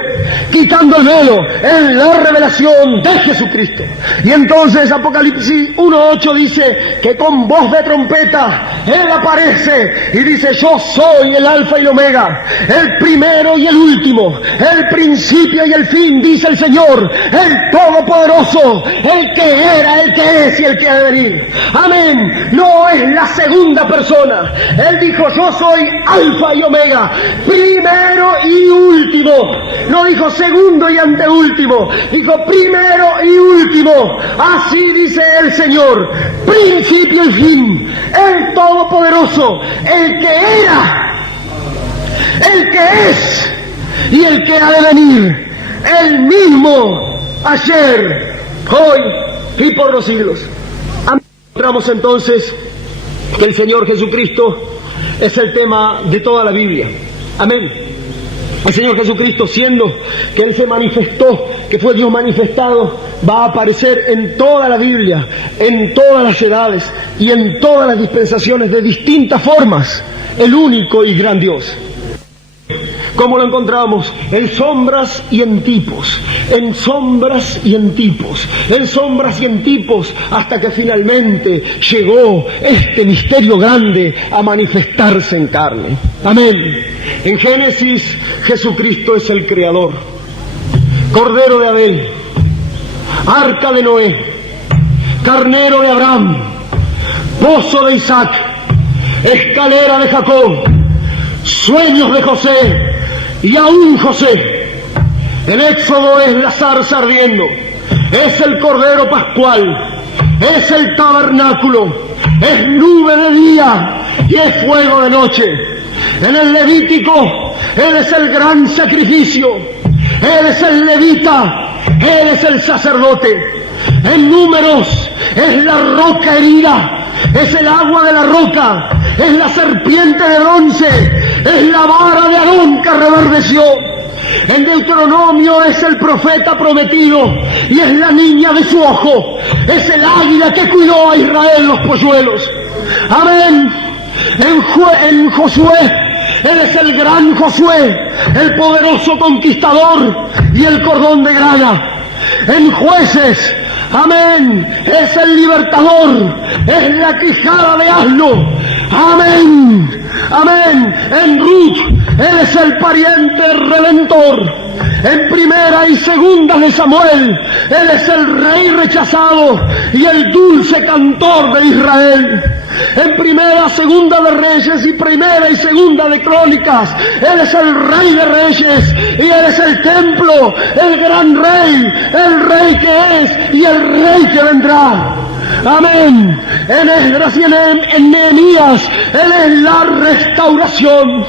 quitando el velo en la revelación de Jesucristo. Y entonces Apocalipsis 1:8 dice que con voz de trompeta Él aparece y dice: yo soy el alfa y el omega, el primero y el último, el principio y el fin, dice el Señor, el todopoderoso, el que era, el que es y el que ha de venir. Amén. No es la segunda persona. Él dijo: yo soy alfa y omega, primero y último. No dijo segundo y anteúltimo, dijo primero y último. Así dice el Señor, principio y fin, el todopoderoso, el que era, el que es y el que ha de venir, el mismo ayer, hoy y por los siglos. Encontramos entonces que el Señor Jesucristo es el tema de toda la Biblia. Amén. El Señor Jesucristo, siendo que Él se manifestó, que fue Dios manifestado, va a aparecer en toda la Biblia, en todas las edades y en todas las dispensaciones de distintas formas, el único y gran Dios. ¿Cómo lo encontramos? En sombras y en tipos, en sombras y en tipos, en sombras y en tipos, hasta que finalmente llegó este misterio grande a manifestarse en carne. Amén. En Génesis, Jesucristo es el Creador, Cordero de Abel, Arca de Noé, Carnero de Abraham, Pozo de Isaac, Escalera de Jacob, Sueños de José y aún José. El Éxodo es la zarza ardiendo, es el Cordero Pascual, es el tabernáculo, es nube de día y es fuego de noche. En el Levítico, Él es el gran sacrificio, Él es el levita, Él es el sacerdote. En Números, es la roca herida, es el agua de la roca, es la serpiente de bronce, es la vara de Aarón que reverdeció. En Deuteronomio es el profeta prometido y es la niña de su ojo, es el águila que cuidó a Israel los polluelos. Amén. En Josué, Él es el gran Josué, el poderoso conquistador y el cordón de grana. En Jueces, amén, es el libertador, es la quijada de asno. Amén, amén. En Ruth, Él es el pariente redentor. En Primera y Segunda de Samuel, Él es el rey rechazado y el dulce cantor de Israel. En Primera, Segunda de Reyes y Primera y Segunda de Crónicas, Él es el Rey de Reyes y Él es el templo, el gran Rey, el Rey que es y el Rey que vendrá. Amén. En Esdras y en Nehemías, Él es la restauración.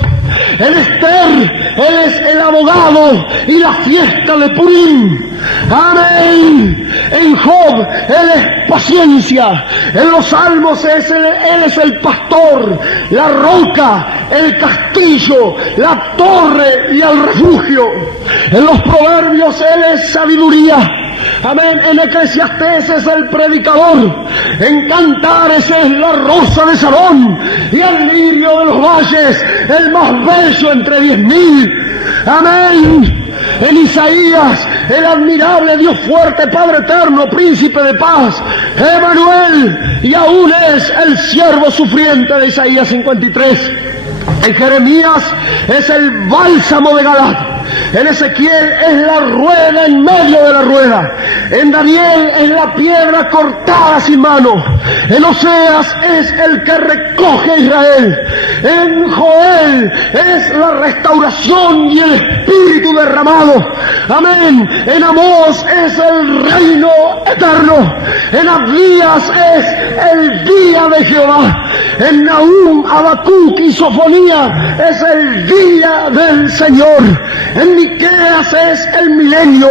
En Esther, Él es el abogado y la fiesta de Purim. Amén. En Job, Él es paciencia. En los Salmos, Él es el pastor, la roca, el castillo, la torre y el refugio. En los Proverbios, Él es sabiduría. Amén. En Eclesiastés es el predicador. En Cantares es la rosa de Sarón y el lirio de los valles, el más bello entre 10.000. Amén. En Isaías, el admirable Dios fuerte, Padre eterno, príncipe de paz, Emanuel, y aún es el siervo sufriente de Isaías 53. En Jeremías es el bálsamo de Galaad. En Ezequiel es la rueda en medio de la rueda. En Daniel es la piedra cortada sin mano. En Oseas es el que recoge a Israel. En Joel es la restauración y el espíritu derramado. Amén. En Amós es el reino eterno. En Abdías es el día de Jehová. En Nahum, Habacuc y Sofonía es el día del Señor. En Miqueas es el milenio.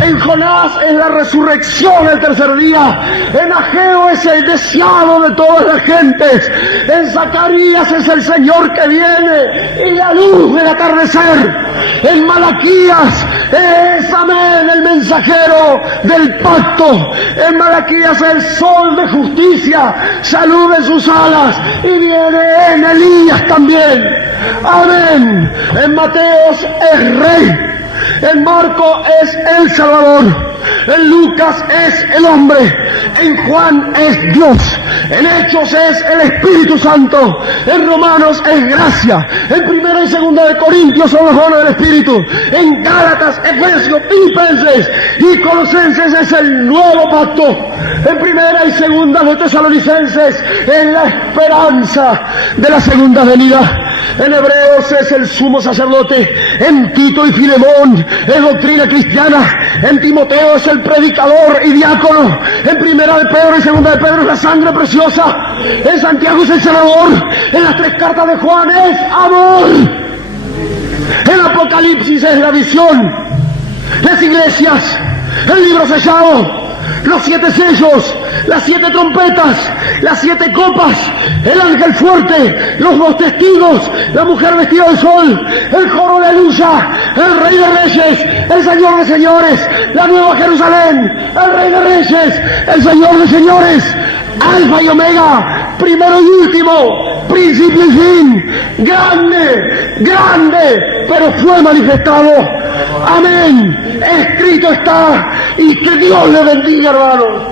En Jonás es la resurrección el tercer día. En Ageo es el deseado de todas las gentes. En Zacarías es el Señor que viene y la luz del atardecer. En Malaquías es, amén, el mensajero del pacto. En Malaquías el sol de justicia salude sus alas y viene en Elías también. Amén. En Mateos es rey. En Marco es el Salvador. En Lucas es el hombre. En Juan es Dios. En Hechos es el Espíritu Santo. En Romanos es gracia. En Primera y Segunda de Corintios son los dones del Espíritu. En Gálatas, Efesios, Filipenses y Colosenses es el nuevo pacto. En Primera y Segunda de Tesalonicenses es la esperanza de la segunda venida. En Hebreos es el sumo sacerdote. En Tito y Filemón es doctrina cristiana. En Timoteo es el predicador y diácono. En Primera de Pedro y Segunda de Pedro es la sangre preciosa. En Santiago es el senador. En las tres cartas de Juan es amor. En Apocalipsis es la visión. Las iglesias, el libro sellado, los 7 sellos, las 7 trompetas, las 7 copas, el ángel fuerte, los 2 testigos, la mujer vestida de sol, el coro de aleluya, el Rey de Reyes, el Señor de Señores, la Nueva Jerusalén, el Rey de Reyes, el Señor de Señores, Alfa y Omega, primero y último, principio y fin, grande, grande, pero fue manifestado. Amén. Escrito está, y que Dios le bendiga, hermanos.